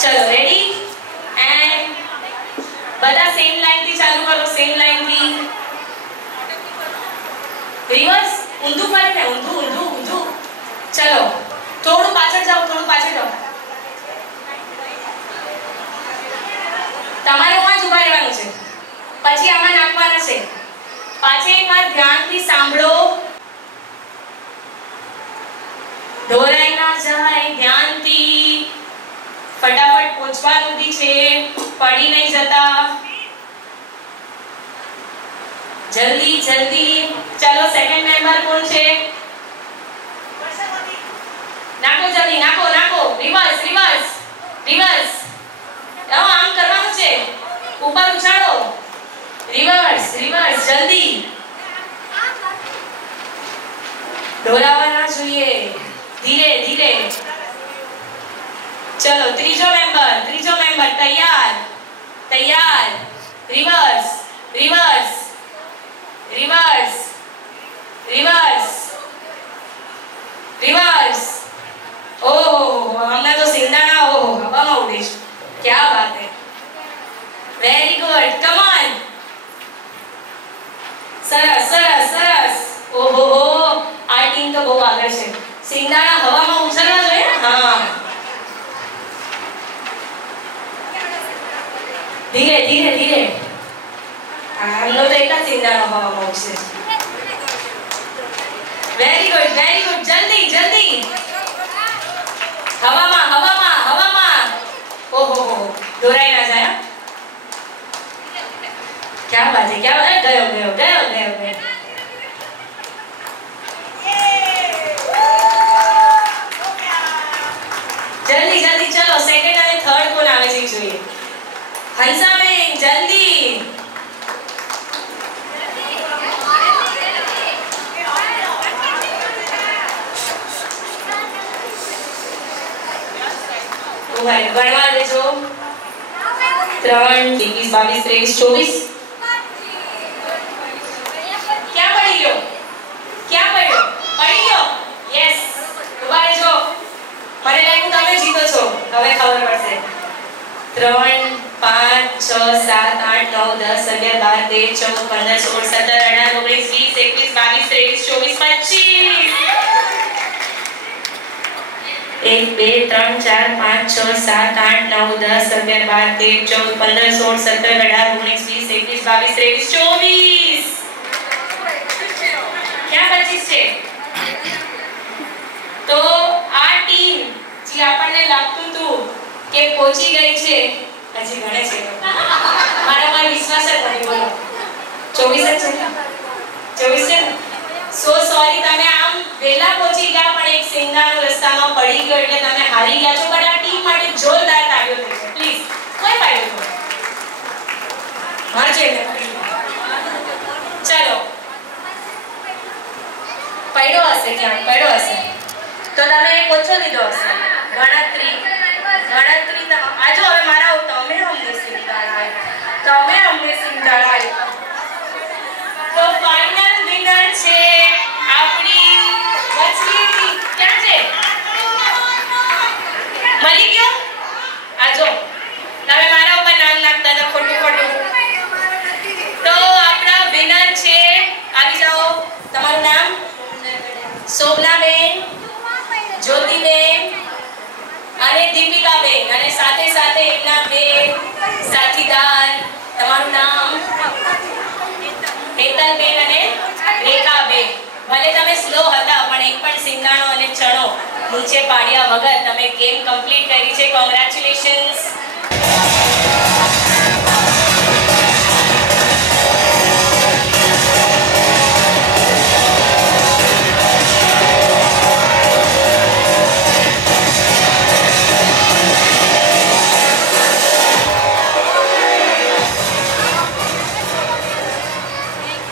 ચલો રેડી? એન્ડ બધા સેમ લાઈન થી ચાલુ કરો. સેમ લાઈન થી રિવર્સ. ઊંધું ફરીને ઊંધું. ચલો થોડું પાછળ જાઓ. તમારે વાં જ ઊભા રહેવાનું છે. પછી આમાં નાખવાના છે. પાછે એકવાર ધ્યાનથી સાંભળો. દોરાઈ ના જાય, ધ્યાનથી. ફટાફટ પહોંચવાનું બી છે, પડી નહીં જતા. જલ્દી. ચલો સેકન્ડ મેમ્બર કોણ છે? નાખો જલ્દી, નાખો. રિવર્સ. આમ કરવાનું છે. ઉપર ઉછાળો. રિવર્સ જલ્દી. ઢોળાવા ના જોઈએ. ધીરે. ચલો ત્રીજો મેમ્બર તૈયાર. રિવર્સ. ઓહો, હમણાં તો સિંગદાણા હવામાં ઉડે છે. ક્યા બાત હે. Very good. Come on. સરસ. ઓહો, આ ટીમ તો બહુ આગળ છે. સિંગદાણા હવામાં ઉછળવા જોઈએ. હા, ધીરે. આમનો તો એક જ સિંગદાણો હવામાં ઉછળે છે. Very good. જલ્દી. હવામાં. ઓહો, દોરાઈ ના જાય. ક્યા બાત હે. ગયો. જલ્દી. ચલો સેકન્ડ અને થર્ડ કોણ આવે છે જોઈએ. હંસાબેન જલ્દી. ગણવા દેજો. 3, 21, 22, 23, 24. ક્યાં પડી ગયો? પડી ગયો. યસ. ઉભા રહેજો. મને લાગ્યું તમે જીતો છો. હવે ખબર પડશે. 3, 5, 6, 7, 8, 9, 10, 11, 12, 13, 14, 15, 16, 17, 18, 19, 20, 21, 23, 24, 25. 1, 2, 3, 4, 5, 6, 7, 8, 9, 10, 11, 12, 13, 14, 15, 16, 17, 18, 19, 20, 21, 22, 23, 24. ક્યાં 25 છે? તો આ ટીમ જે આપણને લાગતું હતું કે પહોંચી ગઈ છે, હજી ગણે છે. મારા પર વિશ્વાસ જ નથી. બોલો 24 છે. 24 છે. સો સોરી, તમે આમ વેલા પહોંચી ગયા પણ એક સિંગદાણો રસ્તામાં પડી ગયો એટલે તમે હારી ગયા છો. પણ આ ટીમ માટે જોરદાર તાળીઓ થઈ છે. પ્લીઝ કોઈ પાડ્યો તો મારજે ને. ચલો પડ્યો હશે, ક્યાં પડ્યો હશે તો તમે એક ઓછો લીધો હશે. ગણતરી આજો. હવે મારા તમે અમને સિંગદાણા તો ફાઇનલ વિનર છે આપણી વચલી ટીમ. ક્યાં છે? મળી ગયો. આજો તમે મારા ઉપર નામ નાખતા હતા ખોટું. તો આપણા વિનર છે, આવી જાઓ. તમારું નામ? શોભનાબેન, જ્યોતિબેન અને દીપિકાબેન, અને સાથે સાથે એમના બે સાથીદાર. તમારું નામ? હેતલબેન. ભલે તમે સ્લો હતા પણ એક પણ સિંગાણો અને ચણો નીચે પાડ્યા વગર તમે ગેમ કમ્પ્લીટ કરી છે. કોંગ્રેચ્યુલેશન્સ.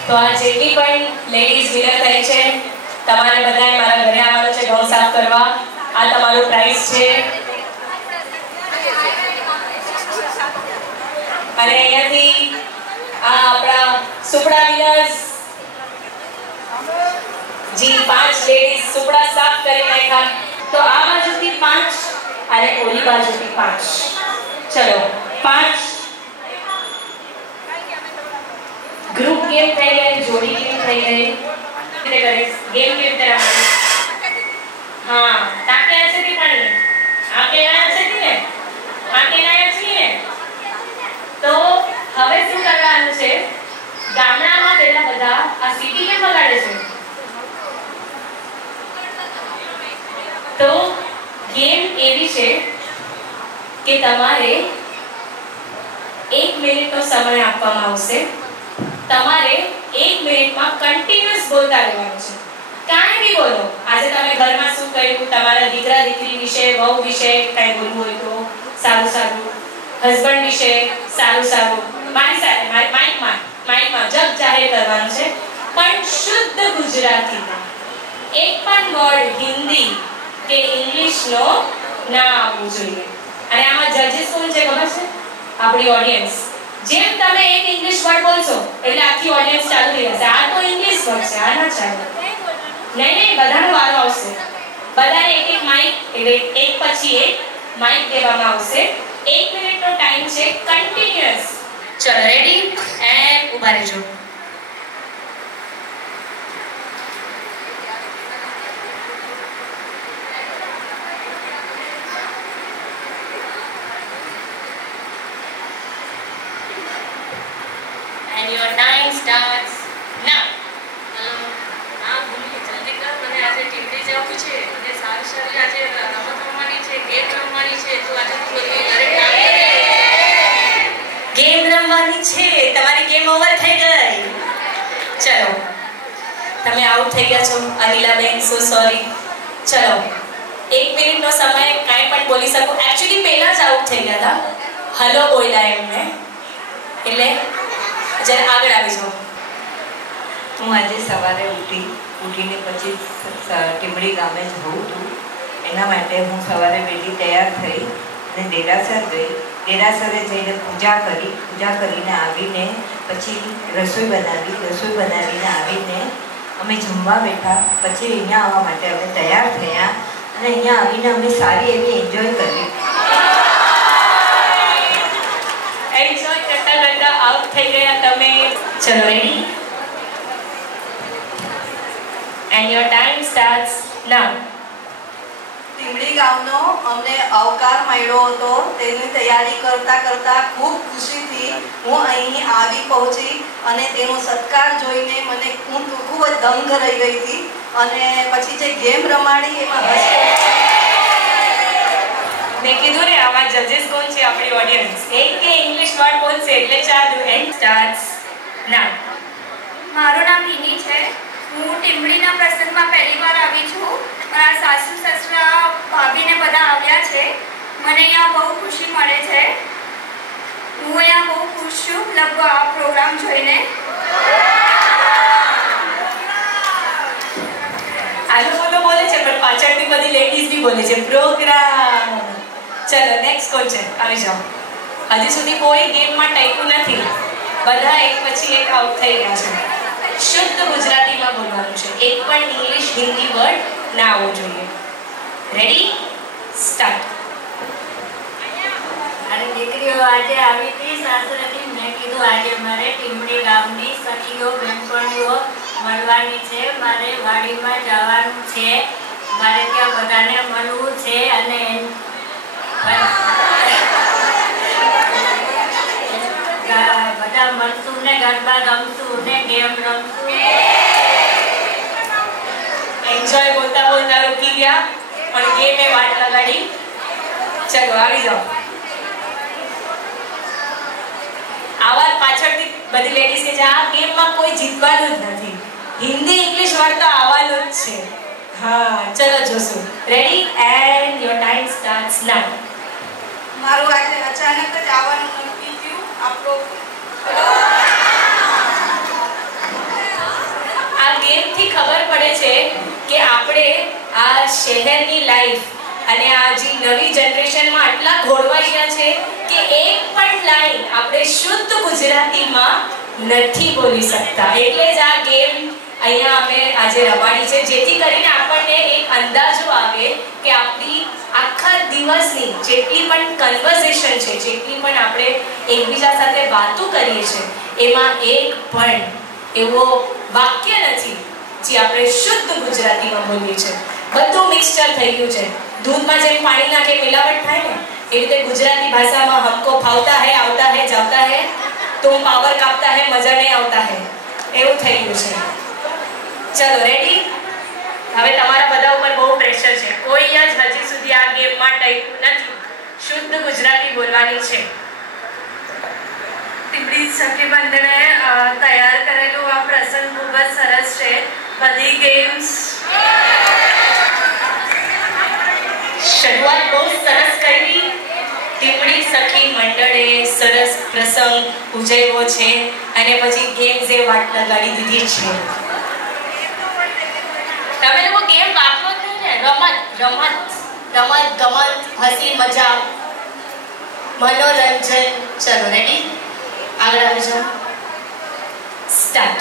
તો આ જેટલી પણ લેડીઝ વિનર થઈ છે તમારે બધાએ મારા ઘરે આવવાનું છે ઘઉં સાફ કરવા. આ તમારું પ્રાઇઝ છે. અને અહીંયાથી આ આપણા સુપડા વિનર્સ જી 5 લેડીઝ સુપડા સાફ કરી નાખ્યા. તો આ બાજુથી 5 અને ઓલી બાજુથી 5. ચલો 5 ग्रुप गेम થઈ ગઈ, જોડી गेम થઈ ગઈ. गेम કેવી રીતે રમવાની? હા, તાકે ऐसे भी करनी. आके ऐसे भी ने. आके ऐसे भी ने. તો હવે શું કરવાનું છે? ગામડામાં પહેલા બધા આ સિટી કેમ બગાડે છે? તો ગેમ એવી છે કે તમારે 1 મિનિટનો સમય આપવામાં આવશે. તમારે 1 મિનિટમાં કન્ટિન્યુઅસ બોલતા રહેવાનું છે. કાંઈ બી બોલો. આજે તમે ઘરમાં શું કર્યું, તમારા દીકરા દીકરી વિશે, વહુ વિશે કાંઈ બોલવું હોય તો સારું સારું, હસબન્ડ વિશે સારું સારું, મારી સાથે માઇકમાં જગ જાહેર કરવાનું છે. પણ શુદ્ધ ગુજરાતીમાં એક પણ વર્ડ હિન્દી કે ઇંગ્લિશનો ના આવવું જોઈએ. અને આમાં જજીસ કોણ છે ખબર છે? આપણી ઓડિયન્સ. જેમ તમે એક ઇંગ્લિશ વર્ડ બોલશો એટલે આખી ઓડિયન્સ ચાલુ થઈ જશે. આ તો ઇંગ્લિશ વર્ડ છે, આ ના ચાલે. નહીં, બધાનો વારો આવશે. બધાને એક માઇક એટલે એક પછી એક માઇક દેવામાં આવશે. 1 મિનિટનો ટાઈમ છે કન્ટિન્યુઅસ. ચલો રેડી એન્ડ ઊભા રહેજો. And your time starts now. હા ભૂલી જલ્દી કર. મને આજે ટીમડી જવું છે અને સારી સારી આજે રમત રમવાની છે, ગેમ રમવાની છે. તો આજે તું બધું ઘરે કામ કરે. ગેમ રમવાની છે. તમારી ગેમ ઓવર થઈ ગઈ. ચલો તમે આઉટ થઈ ગયા છો અનિલાબેન. સો સોરી. ચલો 1 મિનિટનો સમય કાંઈ પણ બોલી શકો. એકચ્યુઅલી પહેલા જ આઉટ થઈ ગયા હતા. હલો બોલ્યા એમને એટલે જરા આગળ આવી જાઓ. હું આજે સવારે ઉઠીને પછી ટીમડી ગામે જવું હતું. એના માટે હું સવારે વહેલી તૈયાર થઈ અને દેરાસર ગઈ. દેરાસરે જઈને પૂજા કરીને આવીને પછી રસોઈ બનાવીને આવીને અમે જમવા બેઠા. પછી અહીંયા આવવા માટે અમે તૈયાર થયા અને અહીંયા આવીને અમે સારી એવી એન્જોય કરી. એન્જોય કરતા આઉટ થઈ ગયા તમે. ચલો ready and your time starts now. ટીમડી ગામનો અમને આવકાર મળ્યો હતો. તેની તૈયારી કરતા ખૂબ ખુશીથી હું અહીં આવી પહોંચી અને તેનો સત્કાર જોઈને મને હું ખૂબ જ દંગ રહી ગઈ હતી. અને પછી જે ગેમ રમાડી એમાં મેં કીધું ને આમાં જજીસ કોણ છે? આપણી ઓડિયન્સ. એક કે ઇંગ્લિશ વર્ડ બોલશે એટલે ચાલુ. And starts now. મારું નામ હિની છે. હું ટીમડીના પ્રસંગમાં પહેલી વાર આવી છું. મારા સાસુ સસરા ભાભીને બધા આવ્યા છે. મને અહીંયા બહુ ખુશી મળે છે. હું અહીંયા બહુ ખુશ છું લગભગ આ પ્રોગ્રામ જોઈને. આ લોકો તો બોલે છે પણ પાછળથી બધી લેડીઝ બી બોલે છે પ્રોગ્રામ. ચલો નેક્સ્ટ કોણ છે? આવી જાઓ. હજી સુધી કોઈ ગેમમાં ટાઈપું નથી. બધા એક પછી એક આઉટ થઈ ગયા છે. શુદ્ધ ગુજરાતીમાં બોલવાનું છે. એક પણ ઇંગ્લિશ હિન્દી વર્ડ ના આવવો જોઈએ. Ready start. મારી દીકરીઓ આજે આવી હતી સાસરેથી. મેં કીધું આજે મારે ટીમડી ગામની સખીઓ બહેનપણીઓ મળવાની છે. મારે વાડીમાં જવાનું છે. મારે ત્યાં બધાને મળવું છે અને બધા મળશું ને ગરબા રમશું ને ગેમ રમશું. એન્જોય બોલતા બોલતા રૂકી ગયા પણ ગેમે વાટ લગાડી. ચલો આવી જાઓ. આવા પાછળથી બધી લેડીઝ કે આ ગેમમાં કોઈ જીતવાનું જ નથી. હિન્દી ઇંગ્લિશ વર્ડ તો આવવાનું જ છે. હા ચલો જોશું. Ready and your time starts now. મારું આજે અચાનક જ આવવાનું નક્કી થયું. આપણો આ ગેમથી ખબર પડે છે કે આપણે આ શહેરની લાઈફ અને આ જે નવી જનરેશનમાં આટલા ઘોળવાઈ ગયા છે કે એક પણ લાઈન આપણે શુદ્ધ ગુજરાતીમાં નથી બોલી શકતા. એટલે જ આ ગેમ અહીંયા અમે આજે રમાડી છે, જેથી કરીને આપણને એક અંદાજો આવે કે આપણી આખા દિવસની જેટલી પણ કન્વર્સેશન છે, જેટલી પણ આપણે એકબીજા સાથે વાતો કરીએ છીએ, એમાં એક પણ એવો વાક્ય નથી જે આપણે શુદ્ધ ગુજરાતીમાં બોલીએ છીએ. બધું મિક્સચર થઈ ગયું છે. दूधમાં જેમ પાણી નાખે મિલાવટ થાય ને, એ રીતે ગુજરાતી ભાષામાં हमको फावता है આવતા है जाता है तुम पावर कापता है मजा नहीं આવતા है એવું થઈ ગયું છે. ચલો રેડી. હવે તમારા બધા ઉપર બહુ પ્રેશર છે. કોઈ જ હજી સુધી આ ગેમમાં ટાઈપ નથી. શુદ્ધ ગુજરાતી બોલવાની છે. ટીમડી સખી બંધને તૈયાર કરેલું આ પ્રસંગ ખૂબ જ સરસ છે. બધી ગેમ્સ શરૂઆત બહુ સરસ કરી. ટીમડી સખી મંડળે સરસ પ્રસંગ ઉજવ્યો છે અને પછી ગેમ્સે વાટ લગાડી દીધી છે. તમે લોકો ગેમ વાપરો જ નહીં ને, રમત રમત રમત ગમત હસી મજા મનોરંજન. ચલો રેડી આગળ આવી જાઓ. સ્ટાર્ટ.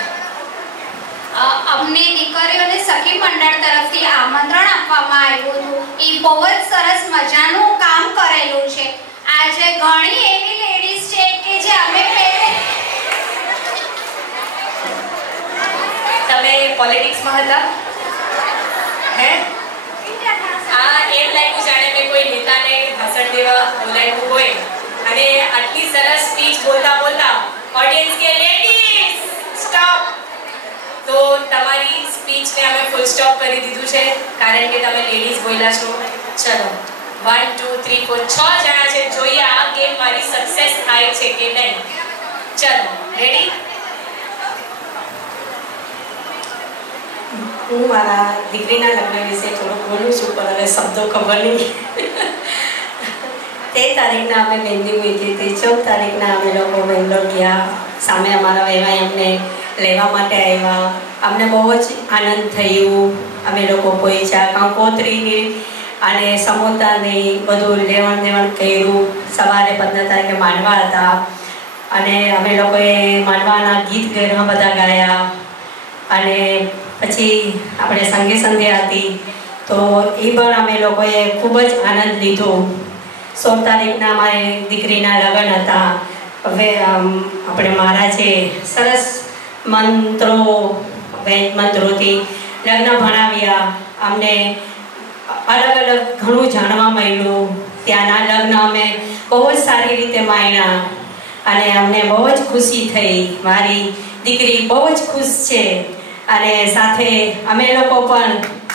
અમને દીકરીઓને સખી મંડળ તરફથી આમંત્રણ આપવામાં આવ્યું હતું. એ બહુ જ સરસ મજાનું કામ કરેલું છે. આજે ઘણી એવી લેડીઝ છે કે જે અમે તમે પોલિટિક્સમાં હતા હે? આ એમ લાગ્યું જાણે કે કોઈ નેતાને ભાષણ દેવા બોલાવ્યું હોય અને આટલી સરસ સ્પીચ બોલતા બોલતા ઓડિયન્સ કે લેડીઝ સ્ટોપ. તો તમારી સ્પીચને અમે ફૂલ સ્ટોપ કરી દીધું છે કારણ કે તમે લેડીઝ બોલ્યા છો. ચલો 1 2 3 4 6 જણા છે. જોઈએ આ ગેમ મારી સક્સેસ થાય છે કે નહીં. ચલો રેડી. હું મારા દીકરીના લગ્ન વિશે થોડુંક બોલું છું પણ હવે શબ્દો ખબર નહીં. 13 તારીખના અમે મહેંદી મૂકી હતી. 14 તારીખના અમે લોકો બેંગ્લોર ગયા. સામે અમારા વહેવાઈ અમને લેવા માટે આવ્યા. અમને બહુ જ આનંદ થયું. અમે લોકો પહોંચ્યા કંકોત્રીની અને સમોસાની બધું લેવણ દેવણ કર્યું. સવારે 15 તારીખે માંડવા હતા અને અમે લોકોએ માંડવાના ગીત ઘરમાં બધા ગાયા અને પછી આપણે સંગીત સંધ્યા હતી તો એ પણ અમે લોકોએ ખૂબ જ આનંદ લીધો. 16 તારીખના અમારી દીકરીના લગ્ન હતા. હવે આપણે મહારાજે સરસ મંત્રો વેદ મંત્રોથી લગ્ન ભણાવ્યા. અમને અલગ અલગ ઘણું જાણવા મળ્યું. ત્યાંના લગ્ન અમે બહુ જ સારી રીતે માણ્યા અને અમને બહુ જ ખુશી થઈ. મારી દીકરી બહુ જ ખુશ છે અને સાથે અમે લોકો પણ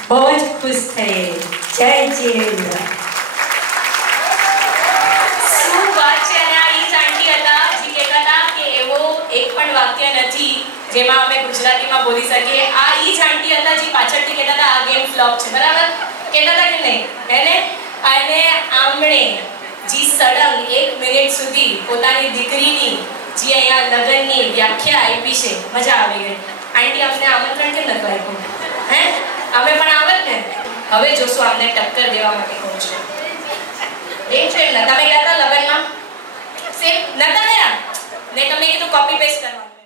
બહુ જ ખુશ થઈ. જય જીનેન્દ્ર. શું વાત છે. અને આ ઈ આંટી હતા જે કહેતા હતા કે એવો એક પણ વાક્ય નથી જેમાં અમે ગુજરાતીમાં બોલી શકીએ. આ ઈ આંટી હતા જે પાછળથી કહેતા હતા આ ગેમ ફ્લોપ છે. બરાબર કહેતા હતા કે નહીં એને? અને આમણે જે સળંગ 1 મિનિટ સુધી પોતાની દીકરીની જે અહીંયા લગ્નની વ્યાખ્યા આપી છે, મજા આવી ગઈ. આંટી અમને આમંત્રણ કેમ નતું આપ્યું હે? અમે પણ આવત ને. હવે જોશું અમને ટક્કર દેવા માટે કોણ છે. એ છે ને તમે ગયા હતા લગ્નમાં સેમ નતા ગયા ને તમને કીધું કોપી પેસ્ટ કરવાનું.